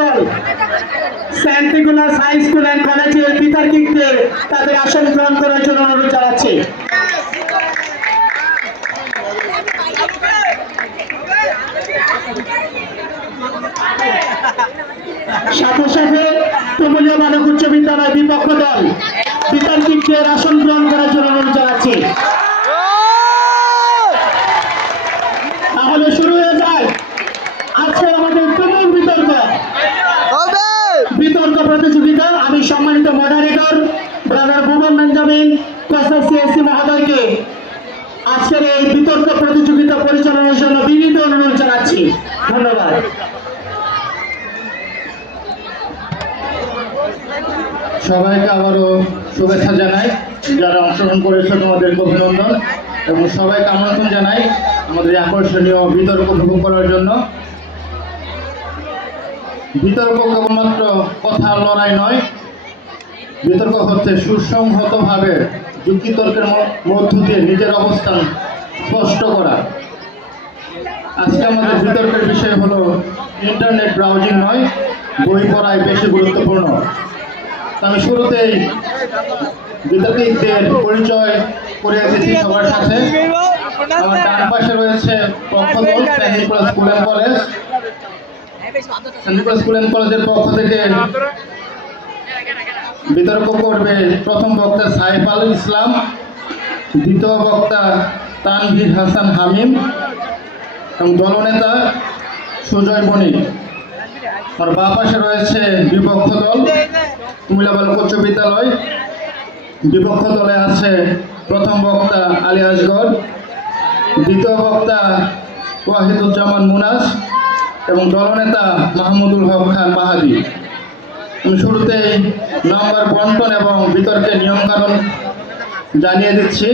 দল saint Nicholas high school and কলেজের বিতর্কিকদের তাদের আসন গ্রহণ করার জন্য অনুরোধ জানাচ্ছি। সাথে সাথে তুমুলিয়া বালক উচ্চ বিদ্যালয় বিপক্ষ দল বিতর্কিকদের আসন গ্রহণ করার জন্য অনুরোধ জানাচ্ছি। তাহলে শুরু হয়ে যায় আজকে আমাদের তুমুল বিতর্ক প্রতিযোগিতা। আমি সম্মানিত মডারেটর ব্রাদার ভুবন বেঞ্জামিন সিএসসি মহোদয়কে আজকের এই বিতর্ক প্রতিযোগিতা পরিচালনার জন্য বিনীত অনুরোধ জানাচ্ছি। ধন্যবাদ। সবাইকে আবারও শুভেচ্ছা জানাই, যারা অংশগ্রহণ করেছে তোমাদেরকে অভিনন্দন এবং সবাইকে আমন্ত্রণ জানাই আমাদের আকর্ষণীয় বিতর্ক উপভোগ করার জন্য। বিতর্ক কেবলমাত্র কথার লড়াই নয়, বিতর্ক হচ্ছে সুসংহতভাবে যুক্তিতর্কের মধ্য দিয়ে নিজের অবস্থান স্পষ্ট করা। আজকে আমাদের বিতর্কের বিষয় হলো ইন্টারনেট ব্রাউজিং নয়, বই পড়াই বেশি গুরুত্বপূর্ণ। আমি শুরুতেই বিতর্কিকদের পরিচয় করে দিচ্ছি সবার সাথে। আমার ডান পাশে রয়েছে পক্ষ দল saint Nicholas school and college. Saint Nicholas school and কলেজের পক্ষ থেকে বিতর্ক করবে প্রথম বক্তা সাইফ আল ইসলাম, দ্বিতীয় বক্তা তানভীর হাসান হামিম এবং দলনেতা সুজয় বণিক। আর বাঁ পাশে রয়েছে বিপক্ষ দল কুমিল্লা বালক উচ্চ বিদ্যালয়। বিপক্ষ দলে আছে প্রথম বক্তা আলী আসগর, দ্বিতীয় বক্তা ওয়াহিদুজ্জামান মুনাস এবং দলনেতা মাহমুদুল হক খান মাহাদি। আমি শুরুতেই নম্বর বন্টন এবং বিতর্কের নিয়মকানুন জানিয়ে দিচ্ছি।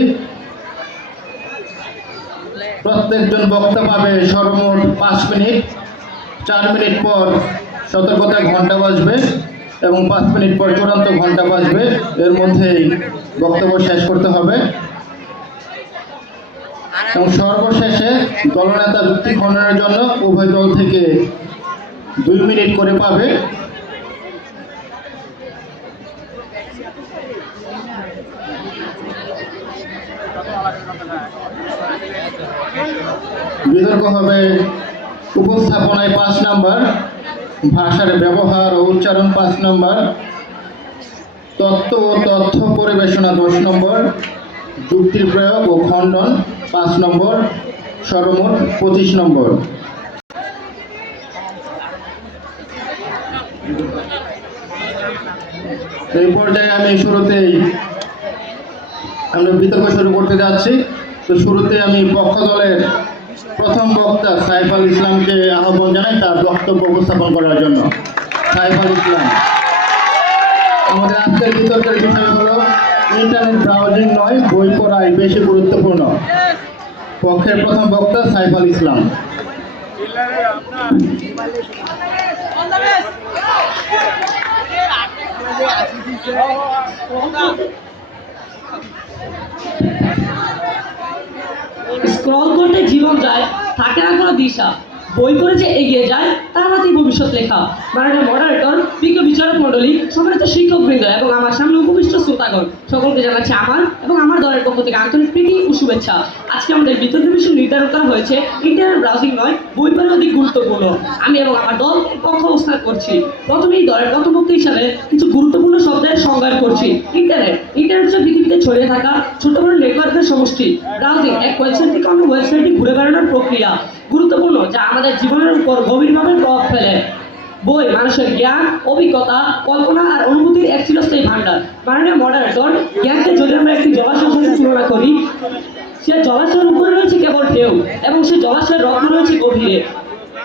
প্রত্যেকজন বক্তা পাবে সর্বমোট 5 মিনিট। 4 মিনিট পর সতর্কতা ঘন্টা বাজবে এবং 5 মিনিট পর চূড়ান্ত ঘন্টা বাজবে। এর মধ্যেই বক্তব্য শেষ করতে হবে এবং সর্বশেষে দলনেতা যুক্তি খণ্ডনের জন্য উভয় দল থেকে 2 মিনিট করে পাবে। বিতর্ক হবে উপস্থাপনায় 5 নাম্বার, ভাষার ব্যবহার ও উচ্চারণ 5 নম্বর, তত্ত্ব ও তথ্য পরিবেশনা 10 নম্বর, যুক্তির প্রয়োগ ও খণ্ডন 5 নম্বর, সর্বমোট 25 নম্বর। এই পর্যায়ে আমি শুরুতেই আমরা বিতর্ক শুরু করতে যাচ্ছি। তো শুরুতে আমি পক্ষ দলের প্রথম বক্তা সাইফ আল ইসলামকে আহ্বান জানাই তার বক্তব্য উপস্থাপন করার জন্য। সাইফ আল ইসলাম। আমাদের আজকের বিতর্কের বিষয় হলো ইন্টারনেট ব্রাউজিং নয়, বই পড়াই বেশি গুরুত্বপূর্ণ। পক্ষের প্রথম বক্তা সাইফ আল ইসলাম। স্ক্রল করতে জীবন যায়, থাকে না কোনো দিশা। বই পড়ে যে এগিয়ে যায় তার হাতেই ভবিষ্যৎ লেখা। মাননীয় মডারেটর, বিজ্ঞ বিচারক মণ্ডলী, সম্মানিত শিক্ষকবৃন্দ এবং আমার সামনে উপবিষ্ট শ্রোতাগণ, সকলকে জানাচ্ছি আমার এবং আমার দলের পক্ষ থেকে আন্তরিক প্রীতি ও শুভেচ্ছা। আজকে আমাদের বিতর্কের বিষয় নির্ধারণ করা হয়েছে ইন্টারনেট ব্রাউজিং নয়, বই পড়া অধিক গুরুত্বপূর্ণ। আমি এবং আমার দল এর পক্ষ অবস্থান করছি। প্রথমেই দলের প্রথম বক্তা হিসাবে কিছু গুরুত্বপূর্ণ শব্দের সংজ্ঞায়ন করছি। ইন্টারনেট হচ্ছে পৃথিবীতে ছড়িয়ে থাকা ছোট বড় নেটওয়ার্কের সমষ্টি। ব্রাউজিং এক ওয়েবসাইট থেকে অন্য ওয়েবসাইটে ঘুরে বেড়ানোর প্রক্রিয়া, গুরুত্বপূর্ণ যা আমাদের জীবনের উপর গভীরভাবে প্রভাব ফেলে। বই মানুষের জ্ঞান, অভিজ্ঞতা, কল্পনা আর অনুভূতির এক চিরস্থায়ী ভাণ্ডার। মাননীয় মডারেটর, জ্ঞানকে যদি আমরা একটি জলাশয়ের সাথে তুলনা করি, সে জলাশয়ের উপরে রয়েছে কেবল ঢেউ এবং সে জলাশয়ের রত্ন রয়েছে গভীরে।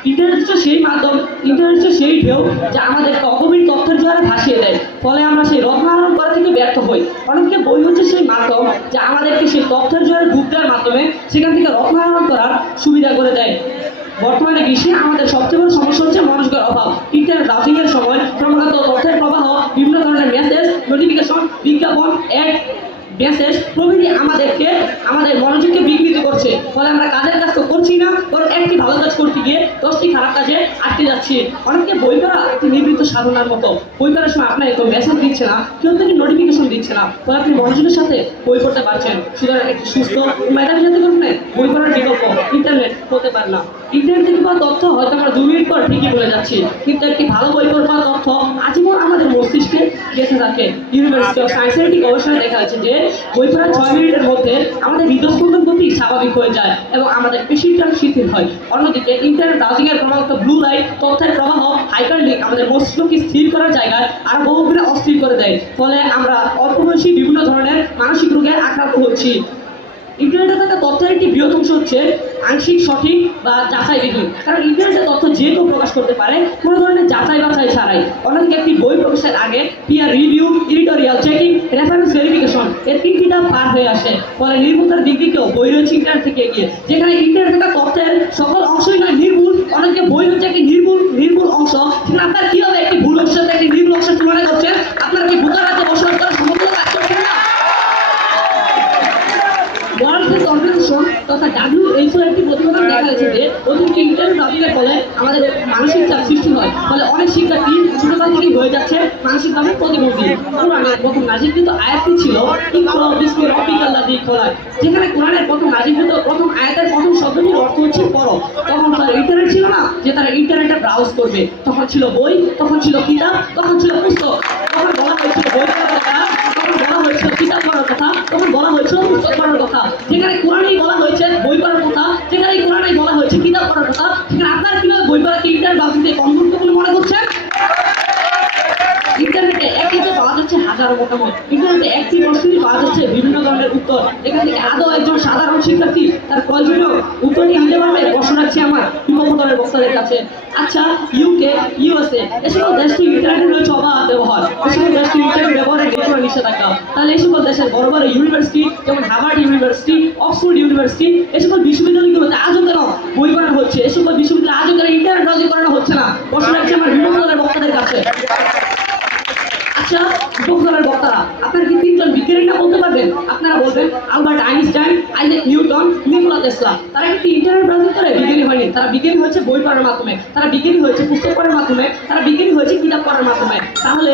ইন্টারনেট হচ্ছে সেই মাধ্যম, ইন্টারনেট হচ্ছে সেই ঢেউ যা আমাদেরকে অগভীর তথ্যের জোয়ারে ভাসিয়ে দেয়, ফলে আমরা সেই রত্ন আহরণ করা থেকে ব্যর্থ হই। অনেককে বই হচ্ছে সেই মাধ্যম যা আমাদেরকে সেই তথ্যের জোয়ারে ডুব দেওয়ার মাধ্যমে সেখান থেকে রত্ন আহরণ করার সুবিধা করে দেয়। বর্তমানে বিশ্বে আমাদের সবচেয়ে বড় সমস্যা হচ্ছে মনোযোগের অভাব। ইন্টারনেট ব্রাউজিং এর সময় ক্রমাগত তথ্যের প্রবাহ, বিভিন্ন ধরনের মেসেজ, নোটিফিকেশন, বিজ্ঞাপন, অ্যাড, মেসেজ প্রভৃতি আমাদের মনোযোগকে বিঘ্নিত করছে, ফলে আমরা কাজের কাজ তো করছি করছি না, বরং একটি ভালো কাজ করতে গিয়ে 10টি খারাপ কাজে আটকে যাচ্ছি। অনেকে বই পড়া একটি নিবৃত্ত সাধনার মতো। বই পড়ার সময় আপনার কোনো মেসেজ দিচ্ছে না, কেউ থেকে নোটিফিকেশন দিচ্ছে না, ফলে আপনি মনোযোগের সাথে বই পড়তে পারছেন। সুতরাং একটি সুস্থ মেধাবী জাতি গঠনে বই পড়ার বিকল্প ইন্টারনেট হতে পারে না। ইন্টারনেট থেকে পাওয়া তথ্য হয়তো আমরা 2 মিনিট পর ঠিকই ভুলে যাচ্ছি, কিন্তু একটি ভালো বই পড়ে পাওয়া তথ্য আজীবন আমাদের মস্তিষ্কে গেঁথে থাকে। ইউনিভার্সিটি অফ সায়েন্সের একটি গবেষণায় দেখা যাচ্ছে যে বই পড়ার 6 মিনিটের মধ্যে আমাদের হৃদস্পন্দন গতি স্বাভাবিক হয়ে যায় এবং আমাদের পেশিটা শিথিল হয়। অন্যদিকে ইন্টারনেট ব্রাউজিং এর ক্রমাগত ব্লু লাইট, তথ্যের প্রবাহ, হাইপারলিংক আমাদের মস্তিষ্ককে স্থির করার জায়গায় আরো বহুগুণে অস্থির করে দেয়, ফলে আমরা অল্প বয়সী বিভিন্ন ধরনের মানসিক রোগে আক্রান্ত হচ্ছি। ইন্টারনেটে থাকা তথ্যের একটি বৃহৎ অংশ হচ্ছে আংশিক সঠিক বা যাচাইবিহীন, কারণ ইন্টারনেটে তথ্য যে কেউ প্রকাশ করতে পারে কোনো ধরনের যাচাই বাছাই ছাড়াই। অন্যদিকে একটি বই প্রকাশের আগে peer review, editorial checking, reference verification এর 3টি ধাপ পার হয়ে আসে, ফলে নির্ভুলতার দিক থেকেও বই রয়েছে ইন্টারনেট থেকে এগিয়ে। যেখানে ইন্টারনেটে থাকা তথ্যের সকল অংশই নয় নির্ভুল, অনেকে বই হচ্ছে একটি নির্ভুল অংশ। সেখানে আপনারা কিভাবে একটি ভুল অংশের সাথে একটি নির্ভুল অংশের তুলনা করছেন? আপনারা কি ভূতার রাজ্যে বসবাস করার সমর্থ কাজ করছেন না? ওয়ার্ল্ড হেলথ অর্গানাইজেশন তথা WHO একটি প্রতিবেদন দেখা গেছে যে অতিরিক্ত ইন্টারনেট ব্রাউজিংয়ের ফলে আমাদের মানসিক চাপ সৃষ্টি হয়, ফলে অনেক শিক্ষার্থী ছোটকাল থেকেই হয়ে যাচ্ছে মানসিকভাবে প্রতিবন্ধী। কোরআনের প্রথম নাজিলকৃত আয়াতটি ছিল ইকরা বিসমি রাব্বিকাল্লাযী খলাক, যেখানে কোরআনের প্রথম নাজিলকৃত প্রথম আয়াতের প্রথম শব্দটির অর্থ হচ্ছে পড়ো। তখন তার ইন্টারনেট ছিল না যে তারা ইন্টারনেটে ব্রাউজ করবে, তখন ছিল বই, তখন ছিল কিতাব, তখন ছিল পুস্তক। তখন বলা হয়েছিল বই পড়ার কথা, তখন বলা হয়েছিল কিতাব পড়ার কথা, তখন বলা হয়েছিল পুস্তক পড়ার কথা। যেখানে কোরআনেই বলা হয়েছে বই পড়ার কথা, যেখানে কোরআনেই বলা হয়েছে কিতাব পড়ার কথা, সেখানে আপনারা কিভাবে বই পড়াকে ইন্টারনেট ব্রাউজিং থেকে কম গুরুত্বপূর্ণ মনে করছেন? ইন্টারনেটে একইতে পাওয়া যাচ্ছে হাজারো মতামত, ইন্টারনেটে একটি প্রশ্নই পাওয়া যাচ্ছে বিভিন্ন ধরনের উত্তর। এখান থেকে আদৌ একজন সাধারণ শিক্ষার্থী তার প্রয়োজনীয় উত্তরটি দিতে পারবে? প্রশ্ন রাখছি আমার বিপক্ষদলের বক্তাদের কাছে। আচ্ছা, ইউকে, ইউএসএ এসকল দেশটি ইন্টারনেটের রয়েছে অবাধ ব্যবহার, এসকল দেশটি ইন্টারনেট ব্যবহারের যে কোনো নিষেধাজ্ঞা। তাহলে এই সকল দেশের বড় বড় ইউনিভার্সিটি যেমন হার্ভার্ড ইউনিভার্সিটি, অক্সফোর্ড ইউনিভার্সিটি, এই সকল বিশ্ববিদ্যালয়গুলোতে আজও কেন বই পড়ানো হচ্ছে? এই সকল বিশ্ববিদ্যালয়ে আজও কেন ইন্টারনেট ব্রাউজিং করানো হচ্ছে না? প্রশ্ন রাখছি আমার বিপক্ষদলের বক্তাদের কাছে। আচ্ছা, বিপক্ষদলের বক্তারা আপনারা কি 3জন বিজ্ঞানীর নাম বলতে পারবেন? আপনারা বলবেন Albert Einstein, Isaac Newton, Nikola Tesla. তারা কিন্তু ইন্টারনেট ব্রাউজিং করে বিজ্ঞানী হয়নি, তারা বিজ্ঞানী হয়েছে বই পড়ার মাধ্যমে, তারা বিজ্ঞানী হয়েছে পুস্তক পড়ার মাধ্যমে, তারা বিজ্ঞানী হয়েছে কিতাব পড়ার মাধ্যমে। তাহলে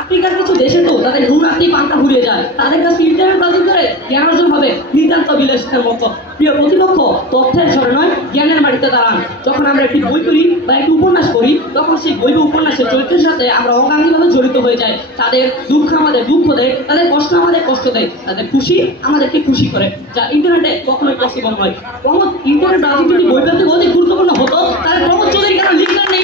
আফ্রিকার কিছু দেশে তো তাদের ঘুম রাখতেই পান্তা ঘুরিয়ে যায়, তাদের কাছে ইন্টারনেট ব্রাউজিং করে জ্ঞান অর্জন হবে নিতান্ত বিলাসিতার মতো। প্রিয় প্রতিপক্ষ, তথ্যের ঝড়ে নয় জ্ঞানের মাটিতে দাঁড়ান। যখন আমরা একটি বই পড়ি বা একটি উপন্যাস পড়ি, তখন সেই বই বা উপন্যাসের চরিত্রের সাথে আমরা অঙ্গাঙ্গিভাবে জড়িত হয়ে যাই। তাদের দুঃখ আমাদের দুঃখ দেয়, তাদের কষ্ট আমাদের কষ্ট দেয়, তাদের খুশি আমাদেরকে খুশি করে, যা ইন্টারনেটে কখনোই পসিবল নয়। ইন্টারনেট ব্রাউজিং যদি বই পড়তে অধিক গুরুত্বপূর্ণ হতো, তাহলে প্রমোদ চৌধুরী কেন লিখলেন না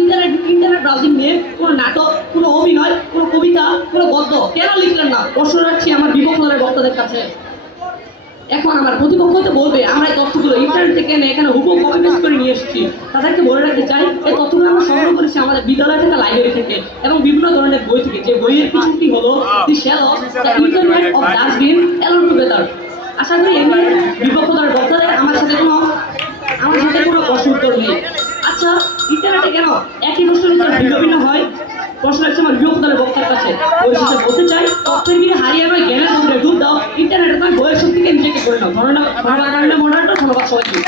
ইন্টারনেট ইন্টারনেট ব্রাউজিং নিয়ে কোনো নাটক, কোনো অভিনয়, কোনো কবিতা, কোনো গদ্য কেন লিখলেন না? প্রশ্ন রাখছি আমার বিপক্ষদলের বক্তাদের কাছে। এখন আমার প্রতিপক্ষ তো বলবে আমরা এই তথ্যগুলো ইন্টারনেট থেকে এখানে হুবহু কপি পেস্ট করে নিয়ে এসেছি। তাদেরকে বলে রাখতে চাই এই তথ্যগুলো আমরা সংগ্রহ করেছি আমাদের বিদ্যালয় থেকে, লাইব্রেরি থেকে এবং বিভিন্ন ধরনের বই থেকে। যে বইয়ের পিছনটি হলো the shell of the internet of dustbin alone together. আশা করি এমনি বিপক্ষদলের বক্তাদের আমার সাথে কোনো প্রশ্ন উত্তর নেই। আচ্ছা, ইন্টারনেটে কেন একই প্রশ্নের উত্তর ভিন্ন ভিন্ন হয়? প্রশ্ন হচ্ছে আমার বিপক্ষদলের বক্তার কাছে। পরিশেষে বলতে চাই, তথ্যের ভিড়ে হারিয়ে নয় জ্ঞানের সমুদ্রে ডুব দাও, ইন্টারনেটে নয় বইয়ের শক্তিকে নিজেকে করে নাও। ধন্যবাদ মডারেটর, ধন্যবাদ সবাইকে।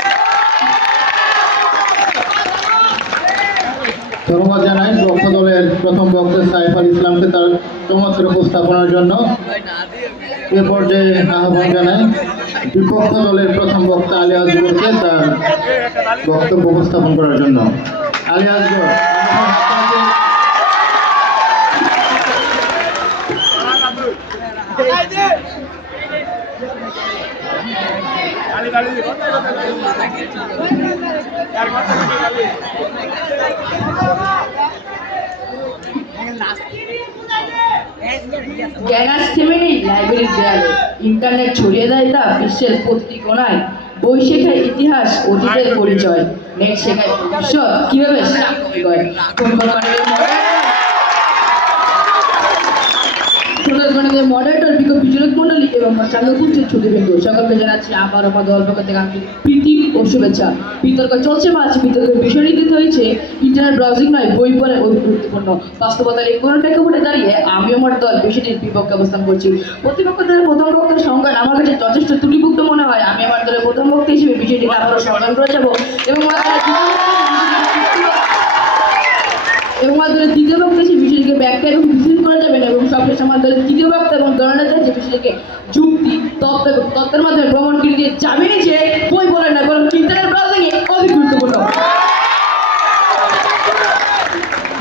ধন্যবাদ জানাই পক্ষ দলের প্রথম বক্তা সাইফ আল ইসলামকে তার চমৎকার উপস্থাপনার জন্য। এ পর্যায়ে আহ্বান জানাই বিপক্ষ দলের প্রথম বক্তা আলী আসগরকে তার বক্তব্য উপস্থাপন করার জন্য। আলী আসগর, জ্ঞান আজ থেমে নেই লাইব্রেরির দেয়ালে, ইন্টারনেট ছড়িয়ে দেয় তা বিশ্বের প্রতিটি কোণায়। বই শেখায় ইতিহাস, অতীতের পরিচয়, নেট শেখায় ভবিষ্যৎ কিভাবে সামনে এগোয়। সম্মানিত মডারেটর, বিজ্ঞ বিচারক মন্ডলী এবং সামনে উপস্থিত ছুটিবিন্দু সকলকে জানাচ্ছি আমার আমাদের দল পক্ষ থেকে আন্তরিক প্রীতি ও শুভেচ্ছা। বিতর্ক চলছে বা আছে, বিতর্কের বিষয়টি দিতে হয়েছে ইন্টারনেট ব্রাউজিং নয়, বই পড়া অতি গুরুত্বপূর্ণ। বাস্তবতার এই কোন প্রেক্ষাপটে দাঁড়িয়ে আমি আমার দল বিষয়টির বিপক্ষে অবস্থান করছি। প্রতিপক্ষ দলের প্রথম বক্তার সংজ্ঞান আমার কাছে যথেষ্ট ত্রুটিযুক্ত মনে হয়। আমি আমার দলের প্রথম বক্তা হিসেবে বিষয়টিকে আবারও সংজ্ঞান করে যাব এবং আমার দলের দ্বিতীয় বক্তা হিসেবে বিষয়টিকে ব্যাখ্যা এবং বিশ্লেষণ করা যাবে না এবং সবশেষে আমার দলের তৃতীয় বক্তা এবং দলনেতা যে বিষয়টিকে যুক্তি, তত্ত্ব এবং তত্ত্বের মাধ্যমে প্রমাণ করে দিয়ে যাবে যে বই পড়ে না, বরং ইন্টারনেট ব্রাউজিং অধিক গুরুত্বপূর্ণ।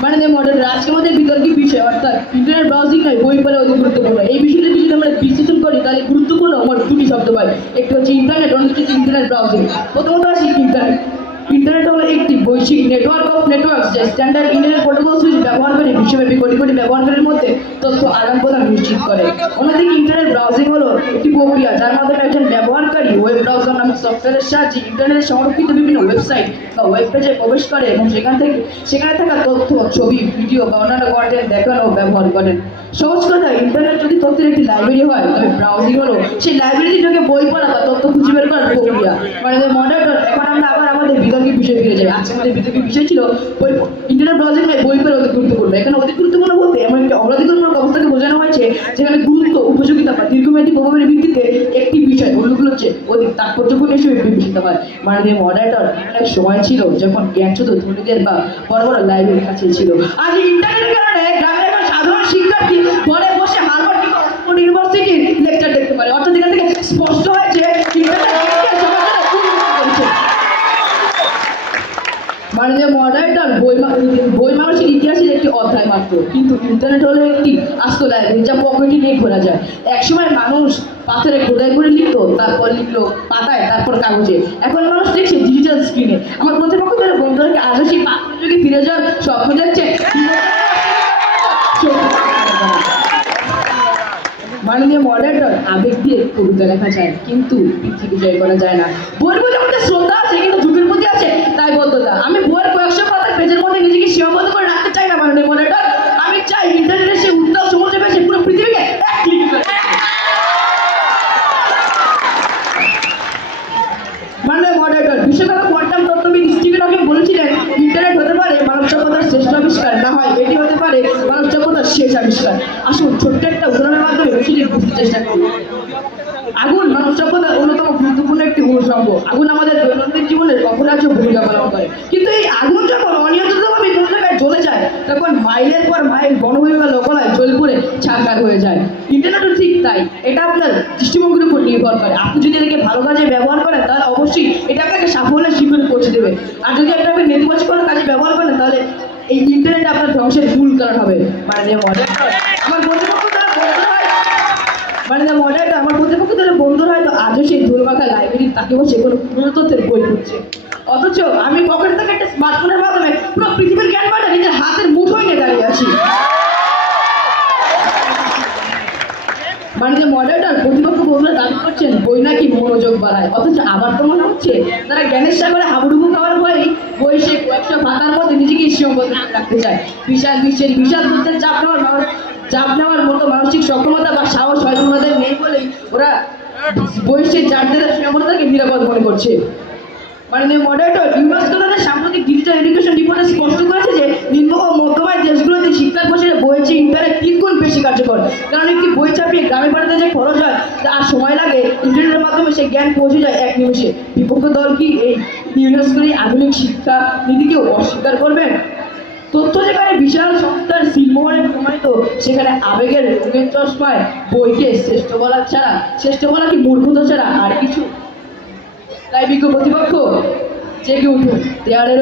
মানে মডারেটর, আজকে আমাদের বিতর্কিত বিষয় অর্থাৎ ইন্টারনেট ব্রাউজিং নয়, বই পড়া অধিক গুরুত্বপূর্ণ। এই বিষয়টি যদি আমরা বিশ্লেষণ করি তাহলে গুরুত্বপূর্ণ আমার দুটি শব্দ পাই, একটি হচ্ছে ইন্টারনেট, অন্যটি হচ্ছে ইন্টারনেট ব্রাউজিং। প্রথমত আসি ইন্টারনেট। ইন্টারনেট হলো একটি বৈশ্বিক নেটওয়ার্ক অফ নেটওয়ার্কস যা স্ট্যান্ডার্ড ইন্টারনেট প্রোটোকল সুইচ ব্যবহার করে বিশ্বব্যাপী কোটি কোটি ব্যবহারকারীর মধ্যে তথ্য আদান প্রদান নিশ্চিত করে। অন্যদিকে ইন্টারনেট ব্রাউজিং হলো একটি প্রক্রিয়া যার মাধ্যমে একজন ব্যবহারকারী ওয়েব ব্রাউজার নামক সফটওয়্যারের সাহায্যে ইন্টারনেটে সংরক্ষিত বিভিন্ন ওয়েবসাইট বা ওয়েব পেজে প্রবেশ করে এবং সেখানে থাকা তথ্য, ছবি, ভিডিও বা অন্যান্য কন্টেন্ট দেখানো ও ব্যবহার করেন। সহজ কথা, ইন্টারনেট যদি তথ্যের একটি লাইব্রেরি হয় তবে ব্রাউজিং হলো সেই লাইব্রেরিটি থেকে বই পড়া বা তথ্য খুঁজে বের করার প্রক্রিয়া। মানে মডারেটর, এখন আমরা আবার আমাদের বিতর্কিত বিষয়ে ফিরে যাই। আজকে আমাদের বিতর্কিত বিষয় ছিল ইন্টারনেট ব্রাউজিং নয়, বই পড়া অধিক গুরুত্বপূর্ণ। এখানে অধিক গুরুত্বপূর্ণ বলতে এমন একটি অগ্রাধিকারমূলক অবস্থাকে বোঝানো হয়েছে যেখানে গুরুত্ব, উপযোগিতা বা দীর্ঘমেয়াদী প্রভাবের ভিত্তিতে একটি বিষয় অন্যগুলো হচ্ছে অধিক তাৎপর্যপূর্ণ হিসেবে বিবেচিত হয়। মানে মডারেটর, এক সময় ছিল যখন জ্ঞান শুধু ধনীদের বা বড় বড় লাইব্রেরির কাছে ছিল। আজ ইন্টারনেটের কারণে গ্রামের একজন সাধারণ শিক্ষার্থী ঘরে বসে হার্ভার্ড কিংবা অক্সফোর্ড ইউনিভার্সিটির লেকচার দেখতে পারে। অর্থাৎ এখান থেকে স্পষ্ট হয় যে ইন্টারনেট শিক্ষা সবার জন্য উন্নতি করেছে। মানে মডারেটর, বই মানুষের ইতিহাসের একটি অধ্যায় মাত্র, কিন্তু ইন্টারনেট হলো একটি আস্ত লাইব্রেরি যা পকেটে নিয়ে ঘোরা যায়। একসময় মানুষ পাথরে খোদাই করে লিখতো, তারপর লিখলো পাতায়, তারপর কাগজে। এখন মানুষ দেখছে ডিজিটাল স্ক্রিনে। আমার প্রতিপক্ষ দলের বন্ধুদেরকে আজও সেই পাথরের যুগে ফিরে যাওয়ার স্বপ্ন দেখছে। মাননীয় মডারেটর, আবেগ দিয়ে কবিতা লেখা যায় কিন্তু পৃথিবী জয় করা যায় না। বইয়ের প্রতি আমাদের শ্রদ্ধা আছে কিন্তু যুগের প্রতি আছে তাই বদ্ধতা। আমি বইয়ের কয়েকশো পাতার পেজের মধ্যে নিজেকে সীমাবদ্ধ করে রাখতে চাই না মাননীয় মডারেটর। আমি চাই ইন্টারনেটের সেই উত্তাল সমুদ্রে ভেসে পুরো পৃথিবীকে এক ক্লিক করে। মাননীয় মডারেটর, বিশ্বখ্যাত কোয়ান্টাম তত্ত্ববিদ স্টিফেন হকিং বলেছিলেন, ইন্টারনেট হতে পারে মানব সভ্যতার শ্রেষ্ঠ আবিষ্কার, না হয় এটি হতে পারে মানব সভ্যতার শেষ আবিষ্কার। আসুন ছোট্ট একটা উদাহরণের মাধ্যমে বিষয়টি বুঝতে চেষ্টা করি। আগুন মানব সভ্যতার অন্যতম গুরুত্বপূর্ণ একটি অনুষঙ্গ। আগুন আমাদের দৈনন্দিন জীবনের অপরিহার্য ভূমিকা পালন করে, কিন্তু এই আগুন যখন অনিয়ন্ত্রিতভাবে কোনো জায়গায় জ্বলে যায় তখন মাইলের পর মাইল বনভূমি বা লোকালয় জ্বলে পুড়ে ছারখার হয়ে যায়। ইন্টারনেটও ঠিক তাই, এটা আপনার দৃষ্টিভঙ্গির উপর নির্ভর করে। আপনি যদি এটাকে ভালো কাজে ব্যবহার করেন তাহলে অবশ্যই এটা আপনাকে সাফল্যের শিখরে পৌঁছে দেবে, আর যদি আপনাকে নেতিবাচক কোনো কাজে ব্যবহার করেন তাহলে এই ইন্টারনেট আপনার ধ্বংসের মূল কারণ হবে। মানে মডারেটর, আমার প্রতিপক্ষ দ্বারা বন্ধুরা হয়, মানে মডারেটর, আমার প্রতিপক্ষ দ্বারা বন্ধুরা হয়তো আজও সেই ধুলমাখা লাইব্রেরির তাকে বসে কোনো পুরনো তথ্যের বই পড়ছে, অথচ আমি পকেট থেকে একটা স্মার্টফোনের মাধ্যমে পুরো পৃথিবীর জ্ঞান বাটা নিজের হাতের মুঠোয় নিয়ে দাঁড়িয়ে আছি। মানে মডারেটর, প্রতিপক্ষ বন্ধুরা দাবি করছেন বই নাকি মনোযোগ বাড়ায়, অথচ আমার তো মনে হচ্ছে তারা জ্ঞানের সাগরে হাবুডুবু খাওয়ার ভয়ে বই সে কয়েকশো পাতার মধ্যে নিজেকে সীমাবদ্ধ রাখতে চায়। বিশাল বিশ্বের বিশাল তথ্যের চাপ নেওয়ার মতো মানসিক সক্ষমতা বা সাহস হয়তো ওনাদের নেই বলেই ওরা বইয়ের চারদের সীমাবদ্ধতাকে নিরাপদ মনে করছে। মানে মডারেটর, ইউনেস্কো তাদের সাম্প্রতিক ডিজিটাল এডুকেশন রিপোর্টে স্পষ্ট করেছে যে নিম্ন ও মধ্যমায় দেশগুলোতে শিক্ষার বছরে বইয়ের চেয়ে ইন্টারনেট 3 গুণ বেশি কার্যকর। কারণ একটি বই ছাপিয়ে গ্রামে পাঠাতে যে খরচ হয় তার সময় লাগে, ইন্টারনেটের মাধ্যমে সেই জ্ঞান পৌঁছে যায় 1 নিমিষে। বিপক্ষ দল কি এই ইউনেস্কোর এই আধুনিক শিক্ষা নীতিকেও অস্বীকার করবেন? তথ্য যেখানে বিশাল সংস্থার শিল্পময় প্রমাণিত, সেখানে আবেগের রঙের চশমায় বইকে শ্রেষ্ঠ বলা কি মূর্খতা ছাড়া আর কিছু? তাই বিজ্ঞ প্রতিপক্ষ জেগে উঠুন, দেয়ালের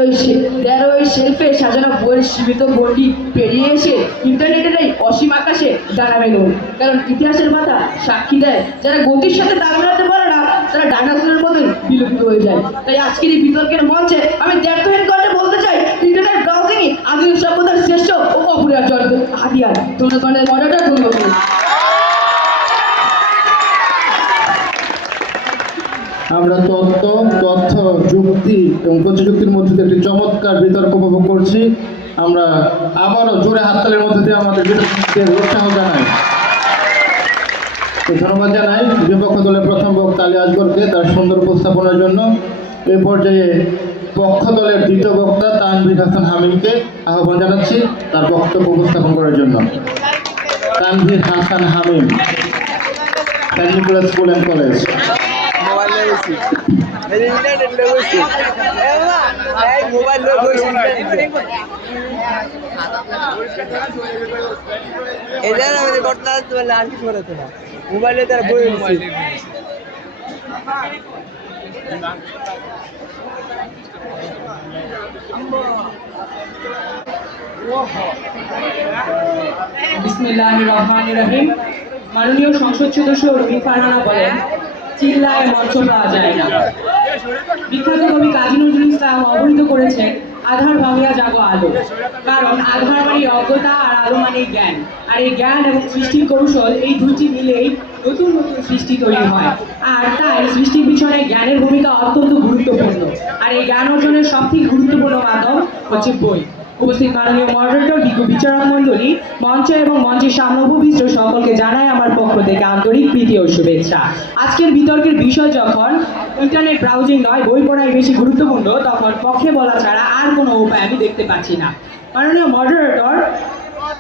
ওই শেলফে সাজানো বইয়ের সীমিত গণ্ডি পেরিয়ে এসে ইন্টারনেটের এই অসীম আকাশে ডানা মেলুন। কারণ ইতিহাসের মাথা সাক্ষী দেয়, যারা গতির সাথে তাল মেলাতে পারে না তারা ডাইনোসরের মতো বিলুপ্ত হয়ে যায়। তাই আজকের এই বিতর্কের মঞ্চে আমি দ্ব্যর্থহীন করে বলতে চাই, ইন্টারনেট ব্রাউজিংই আধুনিক সভ্যতার শ্রেষ্ঠ ও অপরিহার্য হাতিয়ার। ধন্যবাদ মডারেটর, ধন্যবাদ। আমরা তথ্য, যুক্তি এবং প্রযুক্তির মধ্যে দিয়ে একটি চমৎকার বিতর্ক উপভোগ করছি। আমরা আবারও জোরে হাততালির মধ্যে দিয়ে আমাদের বিতর্ককে উৎসাহ জানাই। তো ধন্যবাদ জানাই বিপক্ষ দলের প্রথম বক্তা আলী আসগরকে তার সুন্দর উপস্থাপনার জন্য। এই পর্যায়ে পক্ষ দলের দ্বিতীয় বক্তা তানভীর হাসান হামিমকে আহ্বান জানাচ্ছি তার বক্তব্য উপস্থাপন করার জন্য। তানভীর হাসান হামিম, ফ্যানিকুলার স্কুল অ্যান্ড কলেজ। মোবাইল লয়ে গেছি এই ইন্টারনেট লয়ে গেছি এই মোবাইল লয়ে গেছি এদের আমি করতে তো আর কিছু করতে না মোবাইলে তার বই মোবাইল বিসমিল্লাহির রহমানির রহিম। মাননীয় সংসদ সদস্য রবি ফারহানা বলেন, চিল্লায় মঞ্চ পাওয়া যায় না। বিখ্যাত কবি কাজী নজরুল ইসলাম অবহিত করেছেন, আধার ভাঙিয়া যাবো আলো। কারণ আধার মানে অজ্ঞতা আর আলো মানে জ্ঞান। আর এই জ্ঞান এবং সৃষ্টির কৌশল এই দুইটি মিলেই নতুন নতুন সৃষ্টি তৈরি হয়। আর তাই সৃষ্টির পিছনে জ্ঞানের ভূমিকা অত্যন্ত গুরুত্বপূর্ণ। আর এই জ্ঞান অর্জনের সবথেকে গুরুত্বপূর্ণ মাধ্যম হচ্ছে বই। উপস্থিত মাননীয় মডারেটর, বিজ্ঞ বিচারক মণ্ডলী, মঞ্চ এবং মঞ্চের সামনে উপবিষ্ট সকলকে জানাই আমার পক্ষ থেকে আন্তরিক প্রীতি ও শুভেচ্ছা। আজকের বিতর্কের বিষয় যখন ইন্টারনেট ব্রাউজিং নয়, বই পড়াই বেশি গুরুত্বপূর্ণ, তখন পক্ষে বলা ছাড়া আর কোনো উপায় আমি দেখতে পাচ্ছি না। মাননীয় মডারেটর,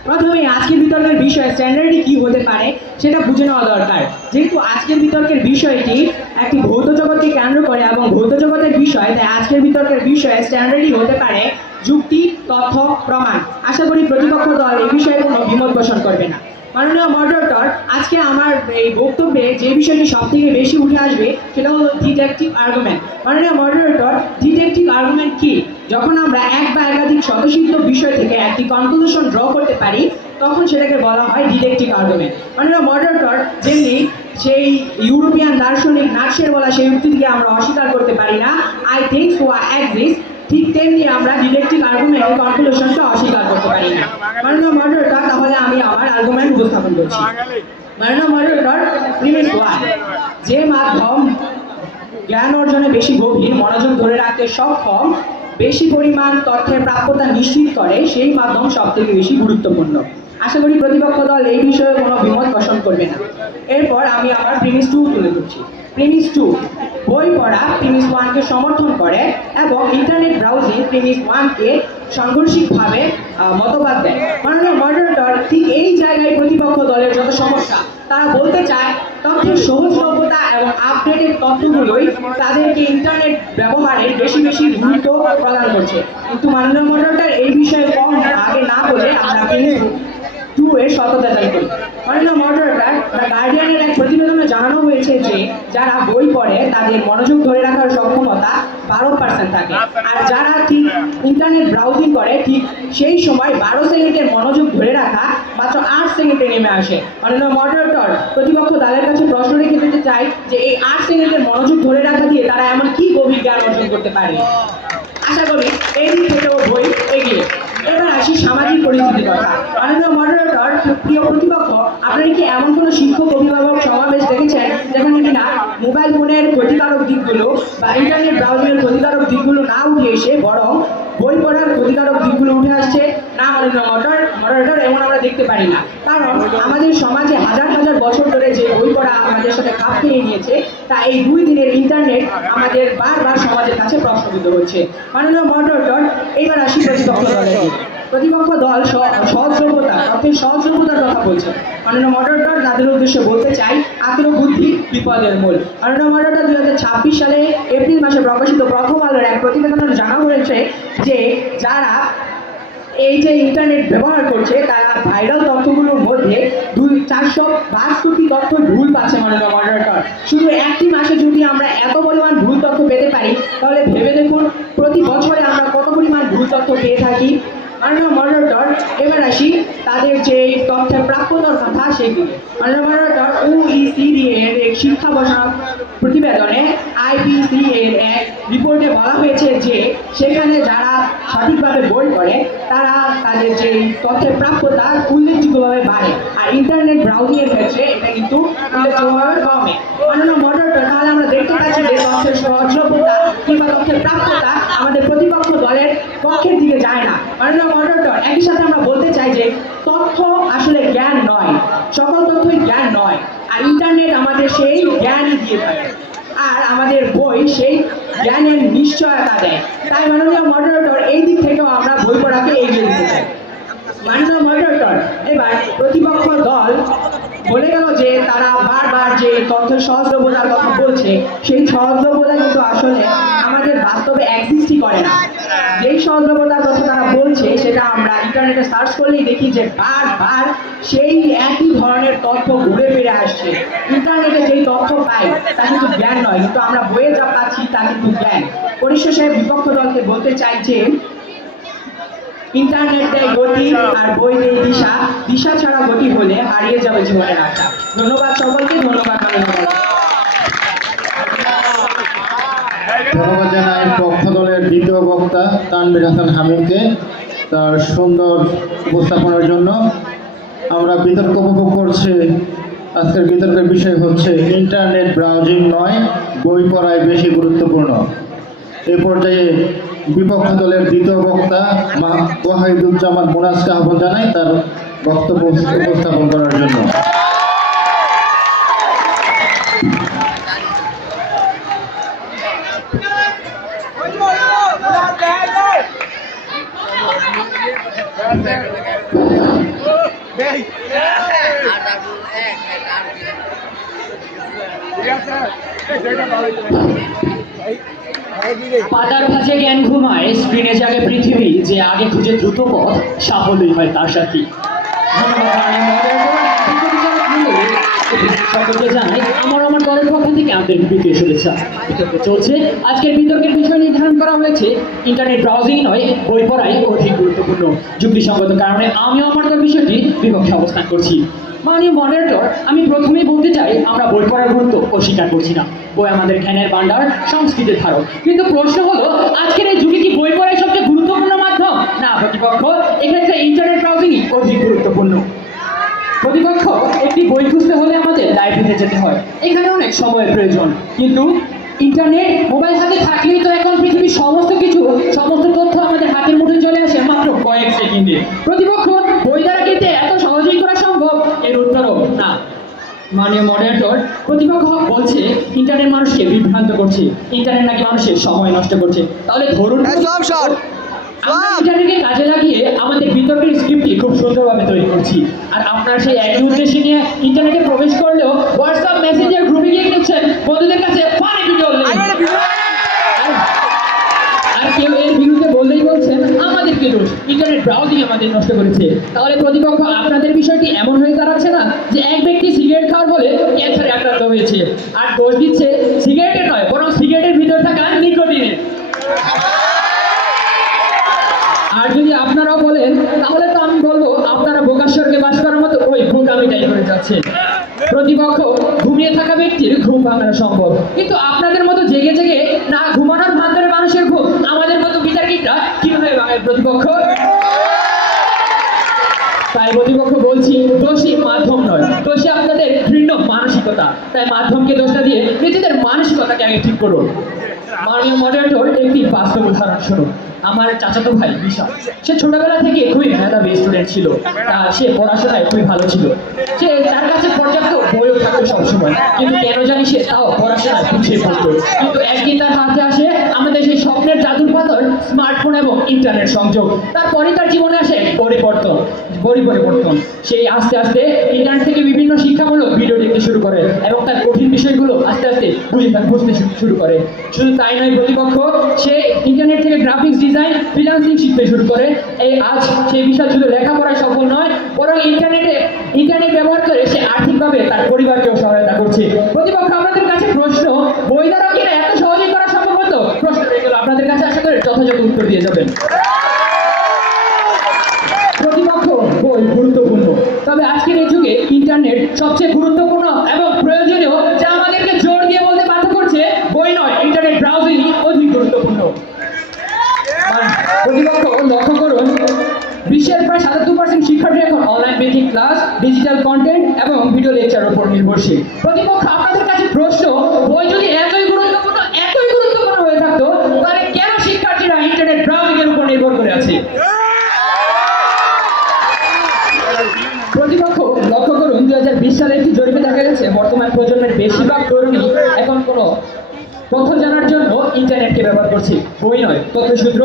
প্রথমে আজকের বিতর্কের বিষয় স্ট্যান্ডার্ডই কি হতে পারে সেটা বুঝে নেওয়া দরকার। যেহেতু আজকের বিতর্কের বিষয়টি একটি ভৌত জগৎকে কেন্দ্র করে এবং ভৌত জগতের বিষয়, তাই আজকের বিতর্কের বিষয়ে স্ট্যান্ডার্ডই হতে পারে যুক্তি, তথ্য, প্রমাণ। আশা করি প্রতিপক্ষ দল এই বিষয়ে কোনো দ্বিমত পোষণ করবে না। মাননীয় মডারেটর, আজকে আমার এই বক্তব্যে যে বিষয়টি সব থেকে বেশি উঠে আসবে সেটা হলো ডিডাকটিভ আর্গুমেন্ট। মাননীয় মডারেটর, ডিডাকটিভ আর্গুমেন্ট কি? যখন আমরা এক বা একাধিক স্বতঃসিদ্ধ বিষয় থেকে একটি কনক্লুশন ড্র করতে পারি তখন সেটাকে বলা হয় ডিডাকটিভ আর্গুমেন্ট। মাননীয় মডারেটর, যেমনি সেই ইউরোপিয়ান দার্শনিক নাটসের বলা সেই উক্তিটিকে আমরা অস্বীকার করতে পারি না, আই থিংক সো এক্সিস্ট, ঠিক তেমনি আমরা ডিডাকটিভ আর্গুমেন্টের কনক্লুশনটা অস্বীকার করতে পারি না। মাননীয় মডারেটর, তাহলে আমি আমার আর্গুমেন্ট উপস্থাপন করছি। মাননীয় মডারেটর, প্রিমিস 1, যে মাধ্যম জ্ঞান অর্জনে বেশি গভীর মনোযোগ ধরে রাখতে সক্ষম, বেশি পরিমাণ তথ্যের প্রাপ্যতা নিশ্চিত করে, সেই মাধ্যম সব থেকে বেশি গুরুত্বপূর্ণ। আশা করি প্রতিপক্ষ দল এই বিষয়ে কোনো বিমত পোষণ করবে না। এরপর আমি আমার প্রিমিস 2 তুলে ধরছি। প্রিমিস 2, বই পড়া প্রিমিস 1-কে সমর্থন করে এবং ইন্টারনেট ব্রাউজিং প্রিমিস 1-কে সাংঘর্ষিকভাবে মতবাদ দেয়। মাননীয় মডারেটর, ঠিক এই জায়গায় প্রতিপক্ষ দলের যত সমস্যা, তারা বলতে চায় তথ্যের সহজলভ্যতা এবং আপডেটেড তথ্যগুলোই তাদেরকে ইন্টারনেট ব্যবহারের বেশি বেশি গুরুত্ব প্রদান করছে। কিন্তু মাননীয় মডারেটর, এই বিষয়ে কম আগে না বলে আমরা প্রিমিস 2 এর সততা দাবি করি। মাননীয় মডারেটর, দ্য গার্ডিয়ানের এক প্রতিবেদনে জানানো হয়েছে যে যারা বই পড়ে তাদের মনোযোগ ধরে রাখার সক্ষমতা 12% থাকে, আর যারা ঠিক ইন্টারনেট ব্রাউজিং করে ঠিক সেই সময় 12 সেকেন্ডের মনোযোগ ধরে রাখা মাত্র 8 সেকেন্ডে নেমে আসে। মাননীয় মডারেটর, প্রতিপক্ষ দলের কাছে প্রশ্ন রেখে দিতে চাই যে এই 8 সেকেন্ডের মনোযোগ ধরে রাখা দিয়ে তারা এমন কি গভীর জ্ঞান অর্জন করতে পারে। আশা করি এই দিক থেকেও বই এগিয়ে। এবার আসি সামাজিক পরিস্থিতির কথা। মাননীয় মডারেটর, প্রিয় প্রতিপক্ষ, আপনারা কি এমন কোনো শিক্ষক অভিভাবক সমাবেশ দেখেছেন যেখানে কিনা মোবাইল ফোনের ক্ষতিকারক দিকগুলো বা ইন্টারনেট ব্রাউজিংয়ের ক্ষতিকারক দিকগুলো না উঠে এসে বরং বই পড়ার ক্ষতিকারক দিকগুলো উঠে আসছে? না মাননীয় মডারেটর, এমন আমরা দেখতে পারি না। কারণ আমাদের সমাজে হাজার হাজার বছর ধরে যে বই পড়া আমাদের সাথে খাপ খেয়ে নিয়েছে, তা এই 2 দিনের ইন্টারনেট আমাদের বারবার সমাজের কাছে প্রশ্নবিদ্ধ হচ্ছে। মাননীয় মডারেটর, এইবার আসি প্রতিপক্ষ দলের দিকে। প্রতিপক্ষ দল সহজলভ্যতা, তথ্যের সহজলভ্যতার কথা বলছে। মাননীয় মডারেটর, তাদের উদ্দেশ্যে বলতে চাই আত্মবুদ্ধি বিপদের মূল। মাননীয় মডারেটর, 2026 সালে এপ্রিল মাসে প্রকাশিত প্রথম আলোর এক প্রতিবেদনে জানা হয়েছে যে যারা এই যে ইন্টারনেট ব্যবহার করছে তারা ভাইরাল তথ্যগুলোর মধ্যে 462টি তথ্য ভুল পাচ্ছে। মাননীয় মডারেটর, শুধু একটি মাসে যদি আমরা এত পরিমাণ ভুল তথ্য পেতে পারি তাহলে ভেবে দেখুন প্রতি বছরে আমরা কত পরিমাণ ভুল তথ্য পেয়ে থাকি। মাননীয় মডারেটর, এবার আসি তাদের যে তথ্যের প্রাপ্যতার কথা সেগুলি। মাননীয় মডারেটর, OECD এর এক শিক্ষা বসানো প্রতিবেদনে IPC এর এক রিপোর্টে বলা হয়েছে যে সেখানে যারা সঠিকভাবে বই পড়ে তারা তাদের যে তথ্যের প্রাপ্যতা উল্লেখযোগ্যভাবে বাড়ে, আর ইন্টারনেট ব্রাউজিং এর ক্ষেত্রে এটা কিন্তু উল্লেখযোগ্যভাবে কমে। মাননীয় মডারেটর, তাহলে আমরা দেখতে পাচ্ছি যে তথ্যের সহজলভ্যতা কিংবা তথ্যের প্রাপ্যতা আমাদের প্রতিপক্ষ দলের পক্ষের দিকে যায় না। মাননীয় মডারেটর, একই সাথে আমরা বলতে চাই যে তথ্য আসলে জ্ঞান নয়, সকল তথ্যই জ্ঞান নয়, আর ইন্টারনেট সেই জ্ঞান দিয়ে থাকে, আর আমাদের বই সেই জ্ঞানের নিশ্চয়তা দেয়। তাই মাননীয় মডারেটর এই দিক থেকেও আমরা বই পড়াকে এগিয়ে দিতে চাই। মাননীয় মডারেটর, এবার প্রতিপক্ষ দল বলে গেল যে তারা বারবার যে তথ্যের সহজলভ্যতার কথা বলছে, সেই সহজলভ্যতা কিন্তু আসলে আমাদের বাস্তবে এক্সিস্টই করে না। যেই সহজলভ্যতার কথা তারা বলছে সেটা আমরা ইন্টারনেটে সার্চ করলেই দেখি যে বারবার সেই একই ধরনের তথ্য ঘুরে ফিরে আসছে। ইন্টারনেটে যেই তথ্য পাই তা কিন্তু জ্ঞান নয়, কিন্তু আমরা বইয়ে যা পাচ্ছি তা কিন্তু জ্ঞান। পরিশেষে বিপক্ষ দলকে বলতে চাই যে ইন্টারনেট দেয় গতি আর বই দেয় দিশা, দিশা ছাড়া গতি হলে হারিয়ে যাবে জীবনের আশা। ধন্যবাদ সকলকে, ধন্যবাদ মাননীয়। ধন্যবাদ জানাই পক্ষ দলের দ্বিতীয় বক্তা তানভীর হাসান হামিমকে তার সুন্দর উপস্থাপনার জন্য। আমরা বিতর্ক উপভোগ করছি। আজকের বিতর্কের বিষয় হচ্ছে ইন্টারনেট ব্রাউজিং নয়, বই পড়াই বেশি গুরুত্বপূর্ণ। এ পর্যায়ে বিপক্ষ দলের দ্বিতীয় বক্তা ওয়াহিদুজ্জামান মুনাজকে আহ্বান জানাই তার বক্তব্য উপস্থাপন করার জন্য। পাতার ভাঁজে জ্ঞান ঘুমায়, স্ক্রিনে জাগে পৃথিবী, যে আগে খুঁজে দ্রুত পথ সাফল্যই হয় তার সাথী। সকলকে জানাই আমার দলের পক্ষ থেকে আন্তরিক প্রীতি শুভেচ্ছা। বিতর্ক চলছে। আজকের বিতর্কের বিষয় নির্ধারণ করা হয়েছে ইন্টারনেট ব্রাউজিং নয়, বই পড়াই অধিক গুরুত্বপূর্ণ। যুক্তিসঙ্গত কারণে আমিও আমার দল বিষয়টি বিপক্ষে অবস্থান করছি। মাননীয় মডারেটর, আমি প্রথমেই বলতে চাই আমরা বই পড়ার গুরুত্ব অস্বীকার করছি না। বই আমাদের জ্ঞানের ভান্ডার, সংস্কৃতির ধারক। কিন্তু প্রশ্ন হলো আজকের এই যুগে কি বই পড়াই সবচেয়ে গুরুত্বপূর্ণ মাধ্যম? না প্রতিপক্ষ, এক্ষেত্রে ইন্টারনেট ব্রাউজিংই অধিক গুরুত্বপূর্ণ। প্রতিপক্ষ, একটি বই খুঁজতে হলে আমাদের লাইব্রেরিতে যেতে হয়, এখানে অনেক সময়ের প্রয়োজন। কিন্তু ইন্টারনেট মোবাইল হাতে থাকলেই তো এখন পৃথিবীর সমস্ত তথ্য আমাদের হাতের মুঠোয় চলে আসে মাত্র কয়েক সেকেন্ডে। প্রতিপক্ষ, বই দ্বারা কিন্তু এত সহজেই করা সম্ভব? এর উত্তরও না। মাননীয় মডারেটর, প্রতিপক্ষ বলছে ইন্টারনেট মানুষকে বিভ্রান্ত করছে, ইন্টারনেট নাকি মানুষের সময় নষ্ট করছে। তাহলে ধরুন আমরা ইন্টারনেটকে কাজে লাগিয়ে আমাদের বিতর্কের স্ক্রিপ্টটি খুব সুন্দরভাবে তৈরি করছি, আর আপনার সেই একই উদ্দেশ্যে নিয়ে ইন্টারনেটে প্রবেশ করলেও হোয়াটসঅ্যাপ মেসেঞ্জার গ্রুপে গিয়ে দিচ্ছেন বন্ধুদের কাছে ফানি ভিডিও, আর কেউ এর বিরুদ্ধে বললেই বলছেন আমাদেরকে দোষ, ইন্টারনেট ব্রাউজিং আমাদের নষ্ট করেছে। তাহলে প্রতিপক্ষ, আপনাদের বিষয়টি এমন হয়ে দাঁড়াচ্ছে না যে এক ব্যক্তি সিগারেট খাওয়ার বলে ক্যান্সারে আক্রান্ত হয়েছে, আর দোষ দিচ্ছে সিগারেটের নয়, বরং সিগারেটের ভিতর থাকা নিকোটিনের। আর যদি আপনারাও বলেন তাহলে তো আমি বলবো আপনারা বোকাশ্বরকে বাস করার মতো ওই বোকামিটাই করে যাচ্ছেন। প্রতিপক্ষ, ঘুমিয়ে থাকা ব্যক্তির ঘুম ভাঙানো সম্ভব, কিন্তু আপনাদের মতো জেগে জেগে না ঘুমানোর ভান ধরে মানুষের ঘুম আমাদের মতো বিতার্কিকরা কিভাবে ভাঙে? প্রতিপক্ষ, তাই প্রতিপক্ষ বলছি দোষী মাধ্যম নয়, দোষী আপনাদের ঘৃণ্য মানসিকতা। তাই মাধ্যমকে দোষটা দিয়ে নিজেদের মানসিকতাকে আগে ঠিক করুন। মাননীয় মডারেটর, একটি বাস্তব উদাহরণ শুনুন। আমার চাচাতো ভাই বিশাল, সে ছোটবেলা থেকে খুবই মেধাবী স্টুডেন্ট ছিল, সে পড়াশোনায় খুবই ভালো ছিল, সে তার কাছে পর্যাপ্ত বইও থাকতো সবসময়, কিন্তু কেন জানি সে তাও পড়াশোনায় পিছিয়ে পড়তো। কিন্তু একদিন তার হাতে আসে আমাদের সেই স্বপ্নের জাদুর পাথর স্মার্টফোন এবং ইন্টারনেট সংযোগ। তারপরে তার জীবনে আসে পরিবর্তন। সেই আস্তে আস্তে ইন্টারনেট থেকে বিভিন্ন শিক্ষামূলক ভিডিও দেখতে শুরু করে এবং তার কঠিন বিষয়গুলো আস্তে আস্তে বুঝতে শুরু করে। শুধু তাই নয়, প্রতিপক্ষ সে ইন্টারনেট থেকে গ্রাফিক্স ডিজাইন, ফ্রিল্যান্সিং শিখতে শুরু করে। আজ সেই বিষয় শুধু লেখাপড়ায় সফল নয়, বরং ইন্টারনেট ব্যবহার করে সে আর্থিকভাবে তার পরিবারকেও সহায়তা করছে। প্রতিপক্ষ, আপনাদের কাছে প্রশ্ন, বই দ্বারা কিনা এত সহজেই করা সম্ভব হতো? প্রশ্ন এগুলো আপনাদের কাছে আশা করে যথাযথ উত্তর দিয়ে যাবেন। প্রতিপক্ষ, বই গুরুত্বপূর্ণ, তবে আজকের এই যুগে ইন্টারনেট সবচেয়ে গুরুত্বপূর্ণ এবং প্রয়োজনীয়, যা আমাদেরকে জোর দিয়ে বলতে বাধ্য করছে বই নয়, ইন্টারনেট ব্রাউজিং অধিক গুরুত্বপূর্ণ। প্রতিপক্ষ, লক্ষ্য করুন বিশ্বের প্রায় ৭৭% শিক্ষার্থী এখন online basic class, digital content এবং ভিডিও লেকচারের উপর নির্ভরশীল। প্রতিপক্ষ, আপনাদের কাছে প্রশ্ন, বই যদি এতই গুরুত্বপূর্ণ হয়ে থাকতো তাহলে কেন শিক্ষার্থীরা ইন্টারনেট ব্রাউজিং এর উপর নির্ভর করে আছে? প্রতিপক্ষ, লক্ষ্য করুন 2020 সালে একটি জরিপে দেখা গেছে বর্তমান প্রজন্মের বেশিরভাগ তরুণী এখন কোনো তথ্য জানার জন্য ইন্টারনেটকে ব্যবহার করছে, বই নয়। তথ্যসূত্র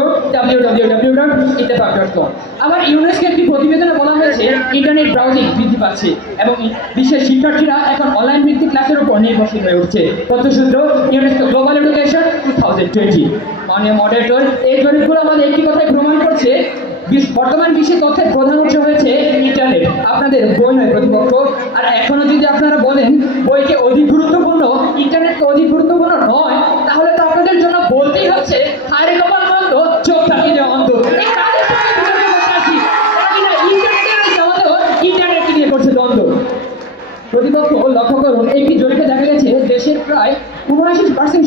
www.itefaq.com। আবার ইউনেস্কো একটি প্রতিবেদনে বলা হয়েছে ইন্টারনেট ব্রাউজিং বৃদ্ধি পাচ্ছে এবং বিশ্বের শিক্ষার্থীরা এখন অনলাইন ভিত্তিক ক্লাসের উপর নির্ভরশীল হয়ে উঠছে। তথ্যসূত্র ইউনেস্কো গ্লোবাল এডুকেশন 2020। মাননীয় মডারেটর, এই জরিপগুলো আমাদের একটি কথাই প্রমাণ করছে, বর্তমান বিশ্বে তথ্যের প্রধান উৎস হয়েছে ইন্টারনেট, আপনাদের বই নয় প্রতিপক্ষ। আর এখনো যদি আপনারা বলেন বইকে অধিক গুরুত্বপূর্ণ, ইন্টারনেটকে অধিক গুরুত্বপূর্ণ নয়, তাহলে তো আপনাদের জন্য বলতেই হচ্ছে হায়রে কপাল মন্দ, চোখ থাকিলে অন্ধ। এই কাদের সঙ্গে বিতর্কে বসে আছি? তারা কিনা ইন্টারনেটের জগতেও ইন্টারনেটকে নিয়ে করছে দ্বন্দ্ব। প্রতিপক্ষ, লক্ষ্য করুন, একটি জরিপে দেখা গেছে দেশের প্রায় 79%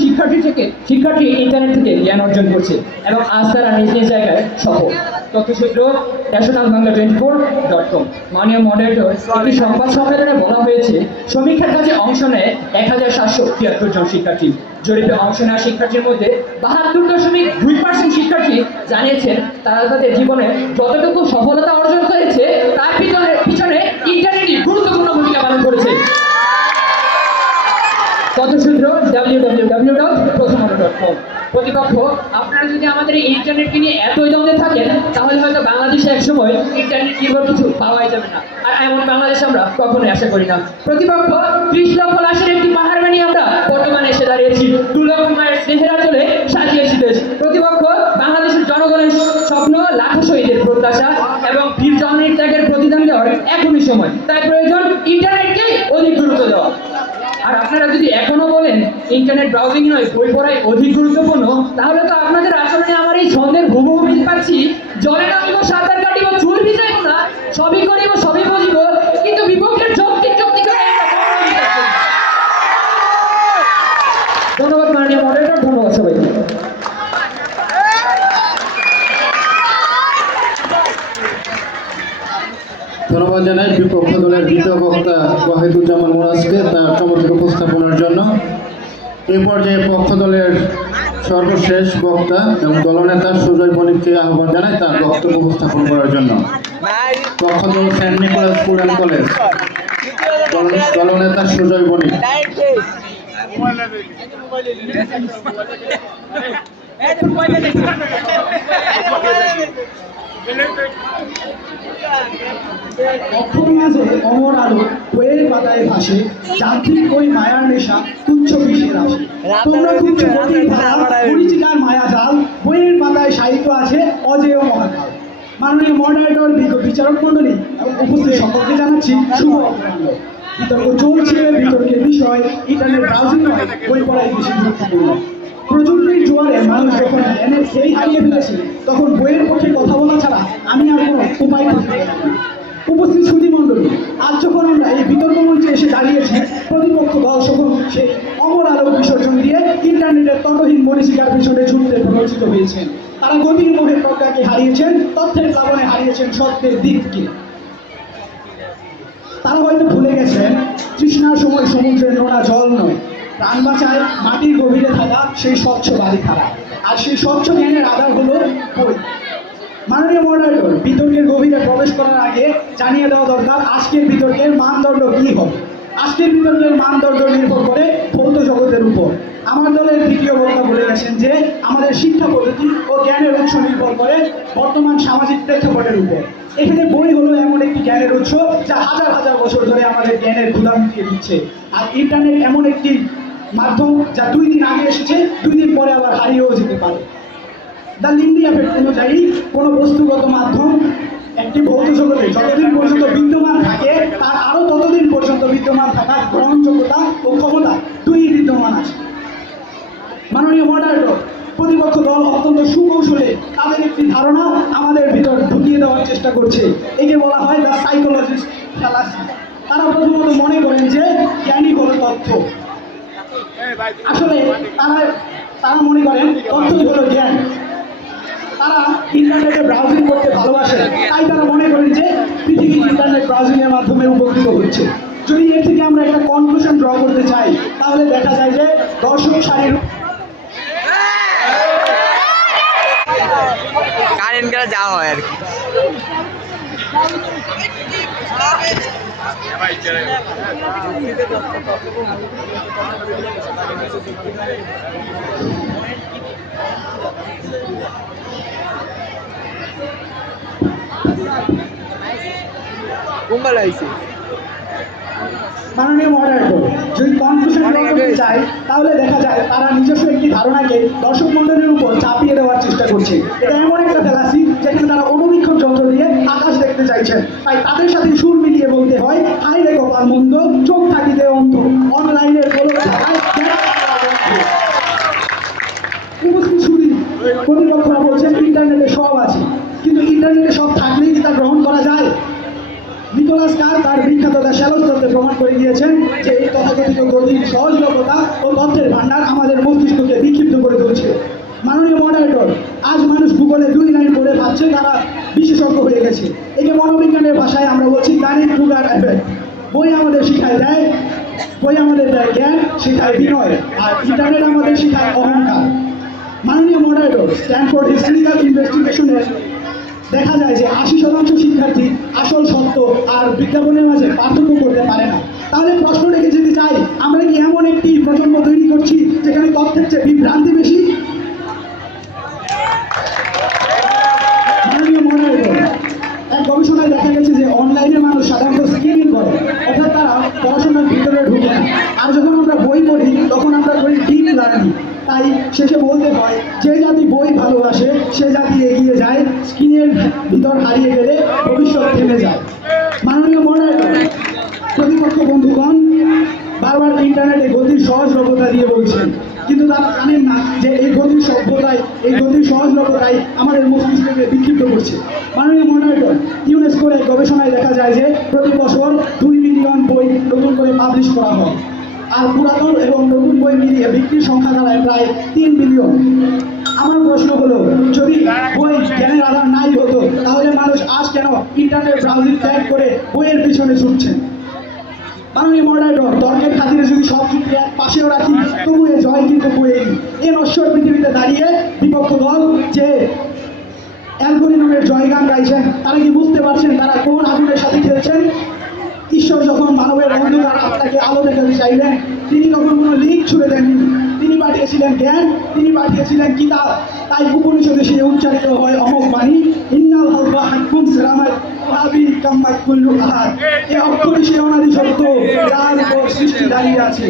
শিক্ষার্থী ইন্টারনেট থেকে জ্ঞান অর্জন করছে এবং আজ তারা নিজ নিজ জায়গায় সফল। তথ্যসূত্র nationalbangla24.com। মাননীয় মডারেটর, একটি সংবাদ সম্মেলনে বলা হয়েছে সমীক্ষার কাজে অংশ নেয় 1773 জন শিক্ষার্থী। জরিপে অংশ নেওয়া শিক্ষার্থীর মধ্যে 72.2% শিক্ষার্থী জানিয়েছেন তারা তাদের জীবনে যতটুকু সফলতা অর্জন করেছে তার পিছনে ইন্টারনেটই গুরুত্বপূর্ণ ভূমিকা পালন করেছে। তথ্যসূত্র www.prothomalo.com। প্রতিপক্ষ, আপনারা যদি আমাদের এই ইন্টারনেটকে নিয়ে এতই দ্বন্দ্বে থাকেন, তাহলে হয়তো বাংলাদেশে একসময় ইন্টারনেট নির্ভর কিছু পাওয়াই যাবে না। আর এমন বাংলাদেশ আমরা কখনোই আশা করি না। প্রতিপক্ষ, 30 লক্ষ লাশের একটি পাহাড় বানিয়ে আমরা বর্তমানে এসে দাঁড়িয়েছি। 2 লক্ষ মায়ের স্নেহের আঁচলে সাজিয়েছি দেশ। প্রতিপক্ষ, বাংলাদেশের জনগণের স্বপ্ন, লাখো শহীদের প্রত্যাশা এবং বীর জননীর ত্যাগের প্রতিদান দেওয়ার এখনই সময়। তাই প্রয়োজন ইন্টারনেটকে অধিক গুরুত্ব দেওয়া। আর আপনারা যদি এখনো বলেন ইন্টারনেট ব্রাউজিং নয় বই পড়াই অধিক গুরুত্বপূর্ণ, তাহলে তো আপনাদের আচরণে আমার এই ছন্দের হুবহু মিল পাচ্ছি। জলে নামিব, সাঁতার কাটিব, চুল ভিজাইব না, সবই করিব সবই বুঝিব, কিন্তু বিপক্ষের যৌক্তিক করে একটা বড় বিপক্ষ। ধন্যবাদ মাননীয় মডারেটর, ধন্যবাদ সবাইকে। ধন্যবাদ জানাই বিপক্ষ দলের দ্বিতীয় বক্তা ওয়াহিদুজ্জামান মুরাজকে তার চমৎকার উপস্থাপনার জন্য। এই পর্যায়ে পক্ষ দলের সর্বশেষ বক্তা এবং দলনেতা সুজয় বণিককে আহ্বান জানাই তার বক্তব্য উপস্থাপন করার জন্য। পক্ষ দল saint Nicholas school and college, দলনেতা সুজয় বণিক। অক্ষরমাঝে অমর আলো বইয়ের পাতায় ভাসে, যান্ত্রিক ওই মায়ার নেশা তুচ্ছ বিষের আসে। তোমরা তুচ্ছ গতির ধারা, পরিচিকার মায়া জাল, বইয়ের পাতায় সাহিত্য আছে অজেয় মহাকাল। মাননীয় মডারেটর, বিচারক মন্ডলী এবং উপস্থিত সকলকে জানাচ্ছি শুভ অপরাহ্ন। বিতর্ক চলছে, বিতর্কের বিষয় ইন্টারনেট ব্রাউজিং নয় বই পড়াই বেশি গুরুত্বপূর্ণ। প্রযুক্তির জোয়ারে মানুষ যখন জ্ঞানের সেই হারিয়ে ফেলেছে, তখন বইয়ের পক্ষে কথা বলা ছাড়া আমি আর কোনো উপায় খুঁজে পেলাম না। উপস্থিত সুধীমণ্ডলী, আজ যখন আমরা এই বিতর্ক মঞ্চে এসে দাঁড়িয়েছি, প্রতিপক্ষ দল সকল সেই অমর আলো বিসর্জন দিয়ে ইন্টারনেটের তটহীন মরিচিকার পিছনে ছুটতে প্ররোচিত হয়েছেন। তারা গতির মোহে প্রজ্ঞাকে হারিয়েছেন, তথ্যের প্লাবনে হারিয়েছেন সত্যের দিককে। তারা হয়তো ভুলে গেছেন তৃষ্ণার সময় সমুদ্রের নোনা জল নয়, প্রাণ বাঁচায় মাটির গভীরে থাকা সেই স্বচ্ছ বাড়ি ধারা। আর সেই স্বচ্ছ জ্ঞানের আধার হলো বই। মাননীয় মডারেটর, বিতর্কের গভীরে প্রবেশ করার আগে জানিয়ে দেওয়া দরকার আজকের বিতর্কের মানদণ্ড কি হবে। আজকের বিতর্কের মানদণ্ড নির্ভর করে ভৌত জগতের উপর। আমার দলের দ্বিতীয় বক্তা বলে গেছেন যে আমাদের শিক্ষা পদ্ধতি ও জ্ঞানের উৎস নির্ভর করে বর্তমান সামাজিক প্রেক্ষাপটের উপর। এখানে বই হলো এমন একটি জ্ঞানের উৎস যা হাজার হাজার বছর ধরে আমাদের জ্ঞানের ক্ষুধা মিটিয়ে দিচ্ছে। আর ইন্টারনেট এমন একটি মাধ্যম যা 2 দিন আগে এসেছে, 2 দিন পরে আবার হারিয়েও যেতে পারে। দ্য লিন্ডি এফেক্ট অনুযায়ী কোনো বস্তুগত মাধ্যম একটি ভৌত জগতে যতদিন পর্যন্ত বিদ্যমান থাকে তার আরও ততদিন পর্যন্ত বিদ্যমান থাকার গ্রহণযোগ্যতা ও ক্ষমতা 2ই বিদ্যমান আছে। মাননীয় মডারেটর, প্রতিপক্ষ দল অত্যন্ত সুকৌশলে তাদের একটি ধারণা আমাদের ভিতর ঢুকিয়ে দেওয়ার চেষ্টা করছে। একে বলা হয় দ্য সাইকোলজিস্ট ফ্যালাসি। তারা প্রথমত মনে করেন যে জ্ঞানই হলো তথ্য। আসলে তারা মনে করেন তথ্যই হলো জ্ঞান। তারা ইন্টারনেটে ব্রাউজিং করতে ভালোবাসে, তাই তারা মনে করেন যে পৃথিবী ইন্টারনেট ব্রাউজিং এর মাধ্যমে উপকৃত হচ্ছে। যদি এর থেকে আমরা একটা কনক্লুশন ড্র করতে চাই, তাহলে দেখা যায় যে দর্শক সারির কারেন্ট গেলে যাওয়া হয় আর কি। কুম্বাল আইছে মাননীয় মডারেটর, যদি কনফিউশন করতে চাই তাহলে দেখা যায় তারা নিজস্ব একটি ধারণাকে দর্শক মণ্ডলীর উপর চাপিয়ে দেওয়ার চেষ্টা করছে। এটা এমন একটা ফেলাসি যেখানে তারা অনুবীক্ষণ যন্ত্র দিয়ে আকাশ দেখতে চাইছেন, তাই তাদের সাথে সুর মিলিয়ে বলতে হয়, হাই রে কপাল মন্দ, চোখ থাকিতে অন্ধ, অনলাইনের গোলক ধারায় উপস্থিত শুধু প্রতিপক্ষরা বলছেন ইন্টারনেটে সব আছে, কিন্তু ইন্টারনেটে সব থাকলেই কি তা গ্রহণ করা যায়? নিকোলাস কার তার বিখ্যাত শ্যালোস তত্ত্বে প্রমাণ করে দিয়েছেন যে এই তথাকথিত গতির সহজলভ্যতা ও তথ্যের ভান্ডার আমাদের মস্তিষ্ককে বিক্ষিপ্ত করে তুলছে। মাননীয় মডারেটর, আজ মানুষ ভূগোলে 2 লাইন পড়ে ভাবছে তারা বিশেষজ্ঞ হয়ে গেছে। একে মনোবিজ্ঞানের ভাষায় আমরা বলছি গানিক টুগার এফেক্ট। বই আমাদের শিখায় দেয় জ্ঞান, শেখায় বিনয়, আর ইন্টারনেট আমাদের শিখায় অহংকার। মাননীয় মডারেটর, স্ট্যানফোর্ড হিস্ট্রিক্যাল ইনভেস্টিগেশনের দেখা যায় যে 80% শিক্ষার্থী আসল সত্য আর বিজ্ঞাপনের মাঝে পার্থক্য করতে পারে না। তাহলে প্রশ্ন রেখে যেতে চাই, আমরা কি এমন একটি প্রজন্ম তৈরি করছি যেখানে তথ্যের চেয়ে বিভ্রান্তি বেশি? মাননীয় মডারেটর, এক গবেষণায় দেখা গেছে যে অনলাইনে মানুষ সাধারণত স্কিমিং করে, অর্থাৎ তারা পড়াশোনার ভিতরে ঢুকে না। আর যখন আমরা বই পড়ি তখন আমরা করি ডিপ লার্নিং। তাই শেষে বলতে হয়, যে জাতি বই ভালোবাসে সে জাতি এগিয়ে যায়, স্ক্রিনের ভিতর হারিয়ে গেলে ভবিষ্যৎ থেমে যায়। মাননীয় মডারেটর, প্রতিপক্ষ বন্ধুগণ বারবার ইন্টারনেটে গতির সহজলভ্যতা দিয়ে বলছেন, কিন্তু তারা জানেন না যে এই গতির সহজলভ্যতাই আমাদের মস্তিষ্ককে বিক্ষিপ্ত করছে। মাননীয় মডারেটর, ইউনেস্কোর এক গবেষণায় দেখা যায় যে প্রতি বছর 2 মিলিয়ন বই নতুন করে পাবলিশ করা হয়, আর পুরাতন এবং নতুন বই মিলিয়ে বিক্রির সংখ্যা দাঁড়ায় প্রায় 3 মিলিয়ন। আমার প্রশ্ন হলো, যদি বই জ্ঞানের আধার নাই হতো তাহলে মানুষ আজ কেন ইন্টারনেট ব্রাউজিং ত্যাগ করে বইয়ের পিছনে ছুটছে? মাননীয় মডারেটর, তর্কের খাতিরে যদি সব যুক্তি এক পাশেও রাখি তবু এ জয় কিন্তু বইয়েরই। এ নশ্বর পৃথিবীতে দাঁড়িয়ে বিপক্ষ দল যে অ্যালগোরিদমের জয়গান গাইছেন, তারা কি বুঝতে পারছেন তারা কোন আগুনের সাথে খেলছেন? ঈশ্বর যখন মানবের অন্ধকার আত্মাকে আলো দেখাতে চাইলেন, তিনি তখন কোনো লিঙ্ক ছুড়ে দেননি, তিনি পাঠিয়েছিলেন জ্ঞান, তিনি পাঠিয়েছিলেন কিতাব। তাই উপনিষদে সে উচ্চারিত হয় অমোঘ বাণী, ইন্নাল হালফা হাক্কুম সালামাত ওয়াবি কাম্মাত কুল্লু আহাদ। এই অক্ষরই সে অনাদি সত্য যার উপর সৃষ্টি দাঁড়িয়ে আছে।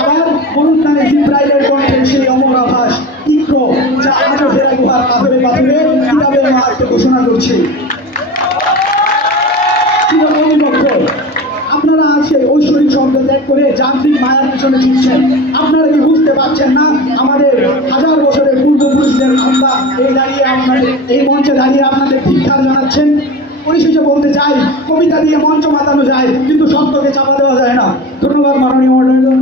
আবার বলুন না জিব্রাইলের কণ্ঠে সেই অমর আভাস ইকরো, যা আজও হেরা গুহার পাথরে পাথরে কিতাবের মাহাত্ম্য ঘোষণা করছে। আপনারা আছে ঐশ্বরিক শব্দ ত্যাগ করে যান্ত্রিক মায়ার পিছনে ছুটছেন। আপনারা কি বুঝতে পারছেন না আমাদের হাজার বছরের পূর্বপুরুষদের আত্মা এই মঞ্চে দাঁড়িয়ে আপনাদের ধিক্কার জানাচ্ছেন? পরিশেষে বলতে চাই, কবিতা দিয়ে মঞ্চ মাতানো যায় কিন্তু সত্যকে চাপা দেওয়া যায় না। ধন্যবাদ মাননীয় মডারেটর।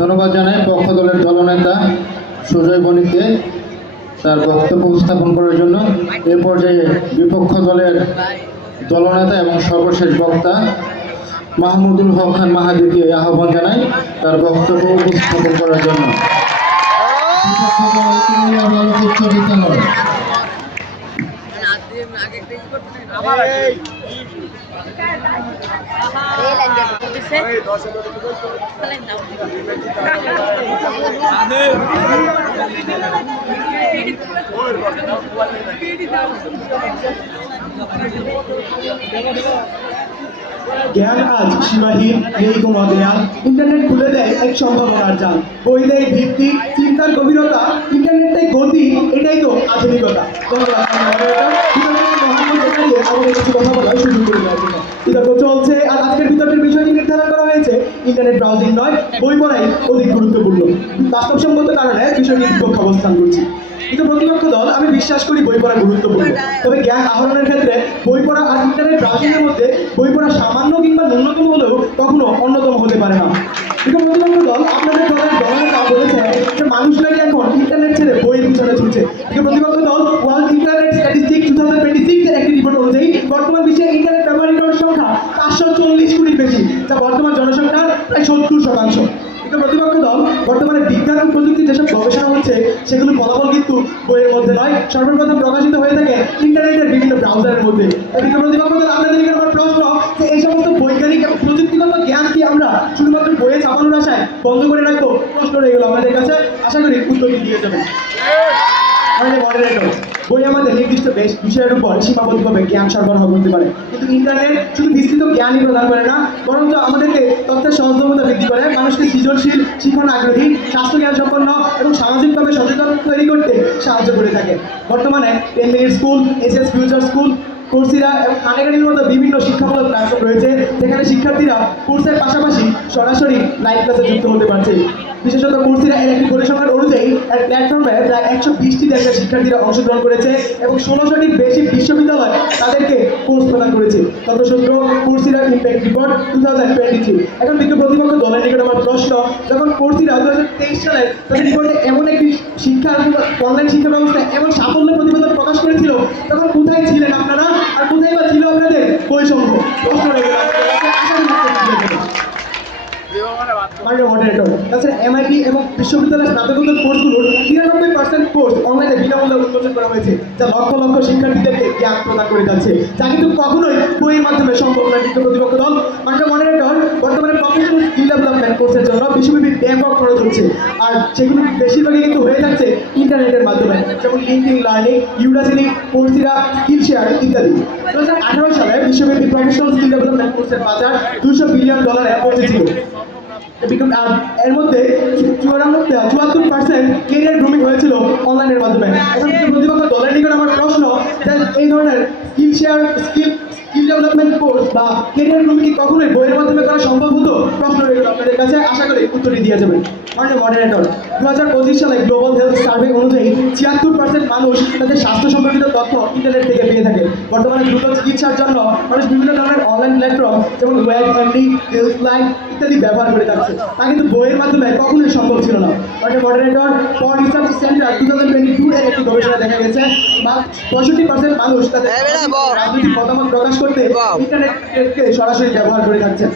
ধন্যবাদ জানাই পক্ষ দলের দলনেতা সুজয় বণিককে তার বক্তব্য উপস্থাপন করার জন্য। এ পর্যায়ে বিপক্ষ দলের দলনেতা এবং সর্বশেষ বক্তা মাহমুদুল হক খান মাহাদিকে আহ্বান জানাই তার বক্তব্য উপস্থাপন করার জন্য। উচ্চ বিদ্যালয় জ্ঞান আজ সীমাহীন, নেই কোনো দেয়াল, ইন্টারনেট খুলে দেয় এক সম্ভাবনার জাল। বই দেয় ভিত্তি, চিন্তার গভীরতা, ইন্টারনেট দেয় গতি, এটাই তো আধুনিকতা। আমাদের কিছু কথা বলার সুযোগ করে দেওয়ার জন্য বিতর্ক চলছে। আর আজকের বিতর্কের বিষয়টি নির্ধারণ করা হয়েছে ইন্টারনেট ব্রাউজিং নয়, বই পড়াই অধিক গুরুত্বপূর্ণ। বাস্তবসম্মত কারণে বিষয়টি বিপক্ষ অবস্থান করছি। কিন্তু প্রতিপক্ষ দল, আমি বিশ্বাস করি বই পড়া গুরুত্বপূর্ণ, তবে জ্ঞান আহরণের ক্ষেত্রে বই পড়া আর ইন্টারনেট ব্রাউজিংয়ের মধ্যে বই পড়া সামান্য কিংবা ন্যূনতম হলেও কখনো অন্যতম হতে পারে না। কিন্তু প্রতিপক্ষ দল আপনাদের দলের দলনেতা বলেছে যে মানুষ নাকি এখন ইন্টারনেট ছেড়ে বইয়ের পিছনে ছুটছে। কিন্তু প্রতিপক্ষ দল ওয়ার্ল্ড ইন্টারনেট স্ট্যাটিস্টিক্স 2026 এর একটি রিপোর্ট অনুযায়ী বর্তমান বিশ্বে ইন্টারনেট ব্যবহারকারীর সংখ্যা 440 কোটির বেশি, যা বর্তমান জনসংখ্যার প্রায় 70%। কিন্তু প্রতিপক্ষ দল বর্তমানে বিজ্ঞান ও প্রযুক্তি যেসব গবেষণা হচ্ছে সেগুলোর ফলাফল কিন্তু বইয়ের মধ্যে নয়, সর্বপ্রথম প্রকাশিত হয়ে থাকে ইন্টারনেটের বিভিন্ন ব্রাউজারের মধ্যে। বিজ্ঞান প্রতিপক্ষদের আপনাদের দিকে আমার প্রশ্ন যে এই সমস্ত বৈজ্ঞানিক এবং প্রযুক্তিগত জ্ঞান কি আমরা শুধুমাত্র বইয়ে ছাপানোর আশায় বন্ধ করে রাখবো? প্রশ্ন রয়ে গেল আমাদের কাছে, আশা করি উত্তরটি দিয়ে যাবেন। আমাদের মডারেটর, বই আমাদের নির্দিষ্ট বিষয়ের উপর সীমাবদ্ধভাবে জ্ঞান সরবরাহ করতে পারে, কিন্তু ইন্টারনেট শুধু বিস্তৃত জ্ঞানই প্রদান করে না, বরঞ্চ আমাদেরকে তথ্যের সহজলভ্যতা বৃদ্ধি করে, মানুষকে সৃজনশীল, শিক্ষণ আগ্রহী, স্বাস্থ্য জ্ঞান সম্পন্ন এবং সামাজিকভাবে সচেতন তৈরি করতে সাহায্য করে থাকে। বর্তমানে 10 minute school, SS future school, Coursera এবং আনেগানির মতো বিভিন্ন শিক্ষামূলক প্ল্যাটফর্ম রয়েছে, যেখানে শিক্ষার্থীরা কোর্সের পাশাপাশি সরাসরি লাইভ ক্লাসে যুক্ত হতে পারছে। বিশেষত কোর্সেরা এর একটি পরিসংখ্যান অনুযায়ী এক প্ল্যাটফর্মে প্রায় 120টি দেশের শিক্ষার্থীরা অংশগ্রহণ করেছে এবং 1600টির বেশি বিশ্ববিদ্যালয় তাদেরকে কোর্স প্রদান করেছে। তথ্যসূত্র কোর্সেরা ইম্প্যাক্ট রিপোর্ট 2023। এখন বিজ্ঞ প্রতিপক্ষ দলের নিকট আমার প্রশ্ন, যখন কোর্সেরা 2023 সালে তাদের রিপোর্টে এমন একটি অনলাইন শিক্ষা ব্যবস্থায় এমন সাফল্য প্রতিবেদন প্রকাশ করেছিল, তখন কোথায় ছিলেন আপনারা আর কোথায় বা ছিল আপনাদের বৈষম্য? প্রশ্ন রয়ে গেল। মাননীয় মডারেটর, তাছাড়া এমআইটি এবং বিশ্ববিদ্যালয়ের স্নাতকোত্তর কোর্সগুলোর 93% কোর্স অনলাইনে বিনামূল্যে উন্মোচন করা হয়েছে, যা লক্ষ লক্ষ শিক্ষার্থীদেরকে জ্ঞান প্রদান করে যাচ্ছে, যা কিন্তু কখনোই বইয়ের মাধ্যমে সম্ভব নয়। বিজ্ঞ প্রতিপক্ষ দল, মাননীয় মডারেটর, বর্তমানে প্রফেশনাল স্কিল ডেভেলপমেন্ট কোর্সের জন্য বিশ্বব্যাপী ব্যাপক খরচ হচ্ছে, আর সেগুলো বেশিরভাগই কিন্তু হয়ে যাচ্ছে ইন্টারনেটের মাধ্যমে, যেমন LinkedIn learning, Udacity, Coursera, skill share ইত্যাদি। 2018 সালে বিশ্বব্যাপী প্রফেশনাল স্কিল ডেভেলপমেন্ট কোর্সের বাজার $200 বিলিয়ন পৌঁছেছিল। এর মধ্যে 74% কেরিয়ার গ্রুমিং হয়েছিল অনলাইনের মাধ্যমে। এখন প্রতিপক্ষ দলের নিকট আমার প্রশ্ন, এই ধরনের স্কিল ডেভেলপমেন্ট কোর্স বা কেরিয়ার গ্রুমিং কি কখনোই বইয়ের মাধ্যমে করা সম্ভব হতো? প্রশ্ন রয়ে গেল আপনাদের কাছে, আশা করি উত্তরটি দিয়ে যাবেন। মাননীয় মডারেটর, 2025 সালে গ্লোবাল হেলথ সার্ভে অনুযায়ী 76% মানুষ তাদের স্বাস্থ্য সম্পর্কিত তথ্য ইন্টারনেট থেকে পেয়ে থাকে। বর্তমানে দ্রুত চিকিৎসার জন্য মানুষ বিভিন্ন ধরনের অনলাইন প্ল্যাটফর্ম যেমন ওয়েবএমডি, হেলথলাইন ইত্যাদি ব্যবহার করে থাকছে, তা কিন্তু বইয়ের মাধ্যমে কখনোই সম্ভব ছিল না। মাননীয় মডারেটর, ফর রিসার্চ সেন্টার 2022 এর একটি গবেষণা দেখা গেছে 65% মানুষ তাদের রাজনৈতিক মতামত প্রকাশ করতে ইন্টারনেটকে সরাসরি ব্যবহার করে থাকছে।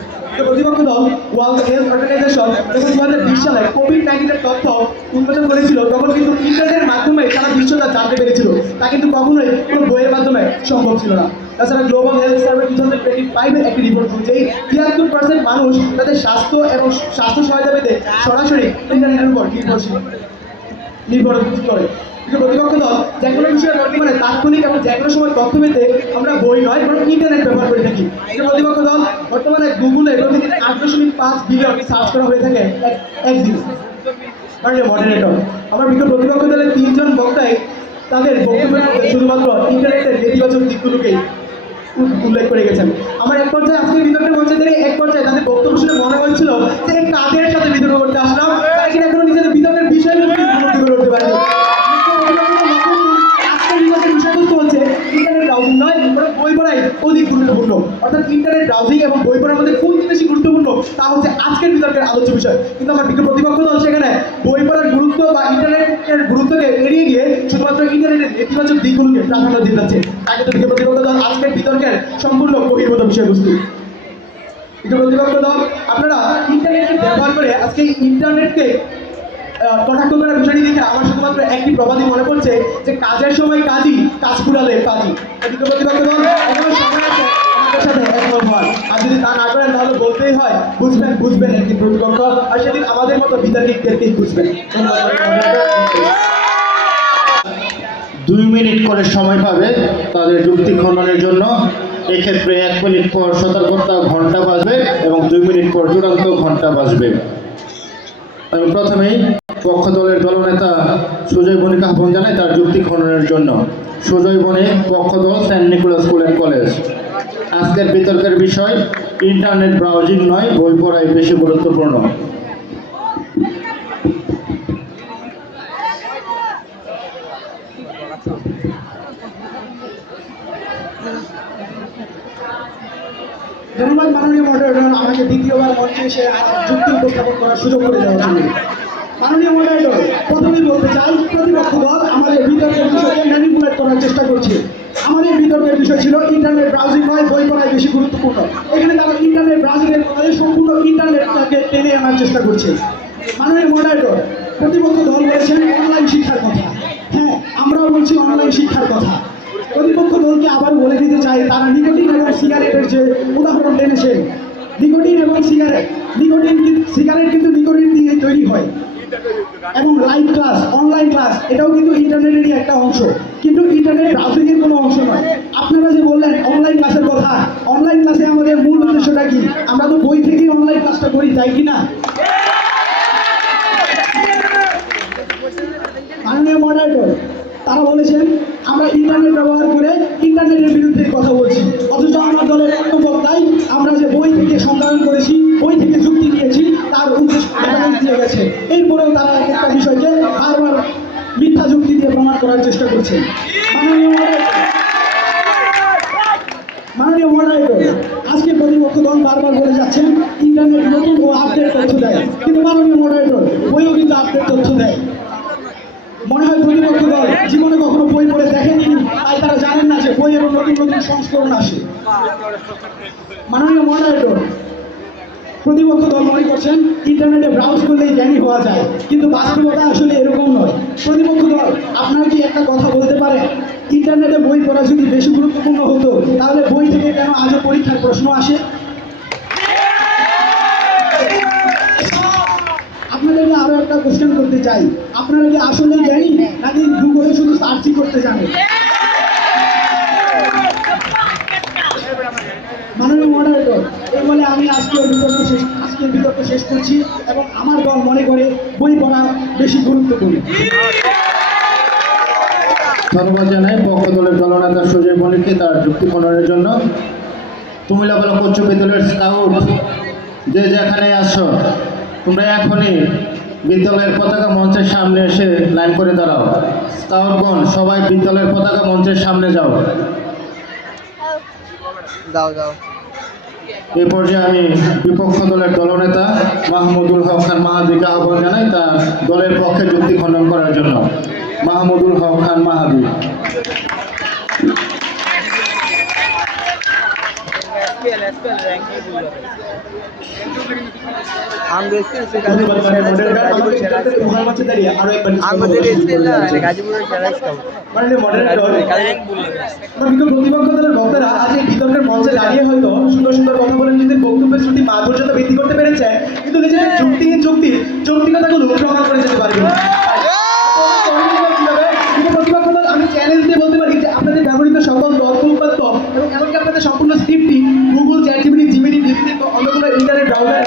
প্রতিপক্ষ দল ওয়ার্ল্ড হেলথ অর্গানাইজেশন যখন 2020 সালে কোভিড-19 তথ্য উন্মোচন করেছিল, তখন কিন্তু ইন্টারনেটের মাধ্যমে সারা বিশ্ব তা জানতে পেরেছিল, তা কিন্তু কখনোই কোনো বইয়ের মাধ্যমে সম্ভব ছিল না। তাছাড়া গ্লোবাল হেলথ সার্ভে 2025 এর একটি রিপোর্ট অনুযায়ী 73% মানুষ তাদের স্বাস্থ্য এবং স্বাস্থ্য সহায়তা পেতে সরাসরি ইন্টারনেটের উপর নির্ভর করে। প্রতিপক্ষ দল, যে কোনো বিষয়ে বর্তমানে তাৎক্ষণিক এবং যে কোনো সময় তথ্য পেতে আমরা বই নয় বরং ইন্টারনেট ব্যবহার করে থাকি। প্রতিপক্ষ দল, বর্তমানে গুগলে প্রতিদিন 8.5 বিলিয়ন সার্চ করা হয়ে থাকে একদিনে। মাননীয় মডারেটর, আমার প্রতিপক্ষ দলের 3 জন বক্তাই তাদের বক্তব্যের মধ্যে শুধুমাত্র ইন্টারনেটের নেতিবাচক দিকগুলোকেই উল্লেখ করে গেছেন। আমার এক পর্যায়ে আজকের বিতর্কের মঞ্চে এক পর্যায়ে তাদের বক্তব্য শুনে মনে হয়েছিল যে তাদের সাথে বিতর্ক করতে আসলাম, তারা কিনা এখনো নিজেদের বিতর্কের বিষয়গুলো উপলব্ধি করে উঠতে পারেনি। আজকের বিতর্কের বিষয়বস্তু হচ্ছে ইন্টারনেট ব্রাউজিং নয় বরং বই পড়াই অধিক গুরুত্বপূর্ণ। অর্থাৎ ইন্টারনেট ব্রাউজিং এবং বই পড়ার মধ্যে কোনটি বেশি গুরুত্বপূর্ণ তা হচ্ছে আজকের বিতর্কের আলোচ্য বিষয়। কিন্তু আমার প্রতিপক্ষ দল সেখানে বই পড়ার গুরুত্ব বা ইন্টারনেটের গুরুত্বকে এড়িয়ে গিয়ে শুধুমাত্র ইন্টারনেটের নেতিবাচক দিকগুলোকে প্রাধান্য দিয়ে যাচ্ছে। তাকে তো প্রতিপক্ষ দল আজকের বিতর্কের সম্পূর্ণ বহির্ভূত বিষয়বস্তু। প্রতিপক্ষ দল, আপনারা ইন্টারনেটকে ব্যবহার করে আজকে ইন্টারনেটকে কটাক্ষ করার বিষয়টি দেখে আমার শুধুমাত্র একটি প্রবাদই মনে পড়ছে যে কাজের সময় কাজই, কাজ কুড়ালে কাজই। প্রতিপক্ষ দল, এখনো সময় আছে আমাদের সাথে একমত হওয়ার, আর যদি তা না করেন তাহলে বলতেই হয় বুঝবেন একটি প্রতিপক্ষ, আর সেদিন আমাদের মতো বিতর্কিকদেরকেই বুঝবেন। 2 মিনিট করে সময় পাবে তাদের যুক্তি খণ্ডনের জন্য। এক্ষেত্রে 1 মিনিট পর সতর্কতা ঘন্টা বাজবে এবং 2 মিনিট পর চূড়ান্ত ঘন্টা বাজবে। আমি প্রথমেই পক্ষ দলের দলনেতা সুজয় বণিক আহ্বান জানাই তার যুক্তি খণ্ডনের জন্য। সুজয় বণিক, পক্ষ দল, saint Nicholas school and college. আজকের বিতর্কের বিষয় ইন্টারনেট ব্রাউজিং নয়, বই পড়াই বেশি গুরুত্বপূর্ণ। ধন্যবাদ মাননীয় মডারেটর, আমাকে দ্বিতীয়বার মঞ্চে এসে যুক্তি উপস্থাপন করার সুযোগ করে দেওয়ার জন্য। মাননীয় মডারেটর, প্রথমেই বলতে চাই প্রতিপক্ষ দল আমাদের বিতর্কের বিষয়কে ম্যানিপুলেট করার চেষ্টা করছে। আমাদের বিতর্কের বিষয় ছিল ইন্টারনেট ব্রাউজিং নয়, বই পড়াই বেশি গুরুত্বপূর্ণ। এখানে তারা ইন্টারনেট ব্রাউজিংয়ের বদলে সম্পূর্ণ ইন্টারনেটটাকে টেনে আনার চেষ্টা করছে। মাননীয় মডারেটর, প্রতিপক্ষ দল বলেছেন অনলাইন শিক্ষার কথা। হ্যাঁ, আমরাও বলছি অনলাইন শিক্ষার কথা। প্রতিপক্ষ দলকে আবার বলে দিতে চাই, তারা নিকোটিন এবং সিগারেটের যে উদাহরণ টেনেছেন, নিকোটিন এবং সিগারেট কিন্তু নিকোটিন দিয়ে তৈরি হয়। এবং লাইভ ক্লাস, অনলাইন ক্লাস, এটাও কিন্তু ইন্টারনেটেরই একটা অংশ, কিন্তু ইন্টারনেট ব্রাউজিংয়ের কোনো অংশ নয়। আপনারা যে বললেন অনলাইন ক্লাসের কথা, অনলাইন ক্লাসে আমাদের মূল উদ্দেশ্যটা কি? আমরা তো বই থেকেই অনলাইন ক্লাসটা করি, তাই কি না? মাননীয় মডারেটর, তারা বলেছেন আমরা ইন্টারনেট ব্যবহার করে ইন্টারনেটের বিরুদ্ধে কথা বলছি, অথচ আমার দলের অন্য বক্তাই আমরা যে বই থেকে সংজ্ঞায়ন করেছি, বই থেকে যুক্তি নিয়েছি, তার উদ্দেশ্য দিয়ে গেছে। এরপরেও তারা একটা বিষয়কে বারবার মিথ্যা যুক্তি দিয়ে প্রমাণ করার চেষ্টা করছে। মাননীয় মডারেটর, আজকে প্রতিপক্ষ দল বারবার বলে যাচ্ছেন ইন্টারনেট নতুন ও আপডেট তথ্য দেয়, কিন্তু মাননীয় মডারেটর, বইও কিন্তু আপডেট তথ্য দেয়। মনে হয় প্রতিপক্ষ দল জীবনে কখনো বই পড়ে দেখেননি, তাই তারা জানেন না যে বইয়েরও নতুন নতুন সংস্করণ আসে। মাননীয় মডারেটর, প্রতিপক্ষ দল মনে করছেন ইন্টারনেটে ব্রাউজ করলেই জ্ঞানী হওয়া যায়, কিন্তু বাস্তবতা আসলে এরকম নয়। প্রতিপক্ষ দল, আপনারা কি একটা কথা বলতে পারেন, ইন্টারনেটে বই পড়া যদি বেশি গুরুত্বপূর্ণ হতো, তাহলে বই থেকে কেন আজও পরীক্ষার প্রশ্ন আসে? আপনাদেরকে আরো একটা কোশ্চেন করতে চাই, আপনারা কি আসলে জ্ঞানী নাকি গুগলে শুধু সার্চই করতে জানেন? মাননীয় মডারেটর, এই বলে আমি আজকের বিতর্ক শেষ করছি এবং আমার দল মনে করে বই পড়া বেশি গুরুত্বপূর্ণ। ধন্যবাদ জানাই পক্ষ দলের দলনেতা সুজয় বণিককে তার যুক্তি খণ্ডনের জন্য। কুমিল্লা ব্লক উচ্চ বিদ্যালয়ের স্কাউট যে যেখানে আছো, তোমরা এখনই বিদ্যালয়ের পতাকা মঞ্চের সামনে এসে লাইন করে দাঁড়াও। স্কাউটগণ সবাই বিদ্যালয়ের পতাকা মঞ্চের সামনে যাও। দাও এই পর্যায়ে আমি বিপক্ষ দলের দলনেতা মাহমুদুল হক খান মাহাদিকে আহ্বান জানাই তার দলের পক্ষে যুক্তি খণ্ডন করার জন্য। মাহমুদুল হক খান মাহাদি। আমাদের গাজীপুরের সেরা স্কাউট। মাননীয় মডারেটর, প্রতিপক্ষ দলের বক্তারা আজ এই বিতর্কের মঞ্চে দাঁড়িয়ে হয়তো সুন্দর সুন্দর কথা বলে নিজেদের বক্তব্যের শ্রুতি মাধুর্যতা বৃদ্ধি করতে পেরেছে, কিন্তু নিজেদের যুক্তিহীন যৌক্তিকতাগুলো প্রমাণ করে যেতে পারবে না। কিন্তু প্রতিপক্ষ দল, আমি চ্যালেঞ্জ দিয়ে বলতে পারি যে আপনাদের ব্যবহৃত সকল তথ্য উপাত্ত এবং এমনকি আপনাদের সম্পূর্ণ স্ক্রিপ্টটি গুগল, চ্যাটজিপিটি, জিমিনি, ডিপসিক অন্যগুলো ইন্টারনেট ব্রাউজারে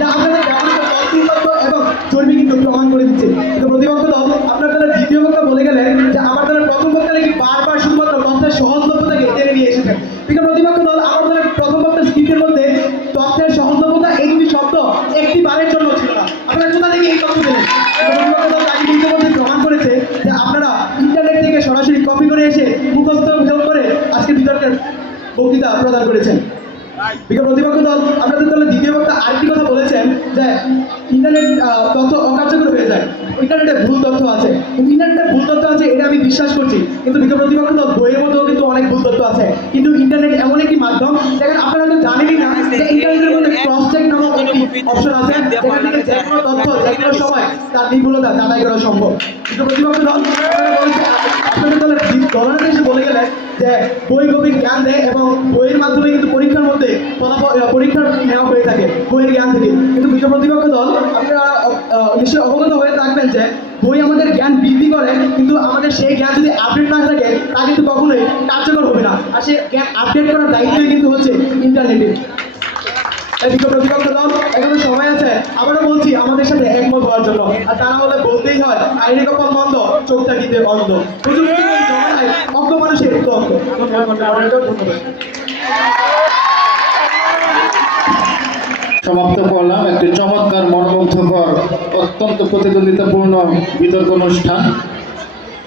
যা আপনাদের ব্যবহৃত তথ্য উপাত্ত এবং চর্বি কিন্তু প্রমাণ করে দিচ্ছে। কিন্তু প্রতিপক্ষ দল, আপনার দলের দ্বিতীয় বক্তা বলে গেলেন যে আমার দলের প্রথম বক্তা নাকি বারবার শুধুমাত্র তথ্যের সহজলভ্যতাকে টেনে নিয়ে এসেছেন। কিন্তু প্রতিপক্ষ দল, আমার দলের প্রথম বক্তার স্ক্রিপ্টের মধ্যে তথ্যের সহজলভ্যতা এই দুটি শব্দ একটি বারের জন্য ছিল না। আপনারা কোথা থেকে এই তথ্য পেলেন? প্রতিপক্ষ দল তাকে ইতিমধ্যে প্রমাণ করেছে যে আপনারা ইন্টারনেট থেকে সরাসরি কপি করে এসে মুখস্থ করে আজকে বিতর্কের বক্তৃতা প্রদান করেছেন। প্রতিপক্ষ দল, আপনাদের দলের দ্বিতীয় বক্তা আরেকটি কথা বলেছেন যে ইন্টারনেট তথ্য অকার্যকর হয়ে যায়, ইন্টারনেটে ভুল তথ্য আছে। ইন্টারনেটে ভুল তথ্য আছে এটা আমি বিশ্বাস করছি, কিন্তু প্রতিপক্ষ দল বইয়ের মধ্যেও কিন্তু অনেক ভুল তথ্য আছে। কিন্তু ইন্টারনেট এমন একটি মাধ্যম যেখানে আপনারা হয়তো জানেনই না যে ইন্টারনেটের মধ্যে ক্রস চেক নামক একটি অপশন আছে, যেখান থেকে যে কোনো তথ্য যে কোনো সময় তার নির্ভুলতা যাচাই করা সম্ভব। কিন্তু প্রতিপক্ষ দল, আপনাদের দলের দলনেতা এসে বলে গেলেন যে বই গভীর জ্ঞান দেয় এবং বইয়ের মাধ্যমে কিন্তু পরীক্ষার মধ্যে পরীক্ষা নেওয়া হয়ে থাকে বইয়ের জ্ঞান থেকে। কিন্তু প্রতিপক্ষ দল, আপনারা নিশ্চয়ই অবগত হয়ে থাকবেন যে বই আমাদের জ্ঞান বৃদ্ধি করে, কিন্তু আমাদের সেই জ্ঞান যদি আপডেট না থাকে তা কিন্তু কখনোই কার্যকর হবে না। আর সেই জ্ঞান আপডেট করার দায়িত্বই কিন্তু হচ্ছে ইন্টারনেটের। প্রতিপক্ষ দল, এখনো সময় আছে, আবারও বলছি আমাদের সাথে একমত হওয়ার জন্য। আর তারা হলে বলতেই হয় আইনি কপাল মন্দ, চোখ থাকিতে অন্ধ। প্রযুক্তির এই জমানায় অজ্ঞ মানুষের দ্বন্দ্ব। সমাপ্ত করলাম একটি চমৎকার মনোমুগ্ধকর অত্যন্ত প্রতিদ্বন্দ্বিতাপূর্ণ বিতর্ক অনুষ্ঠান।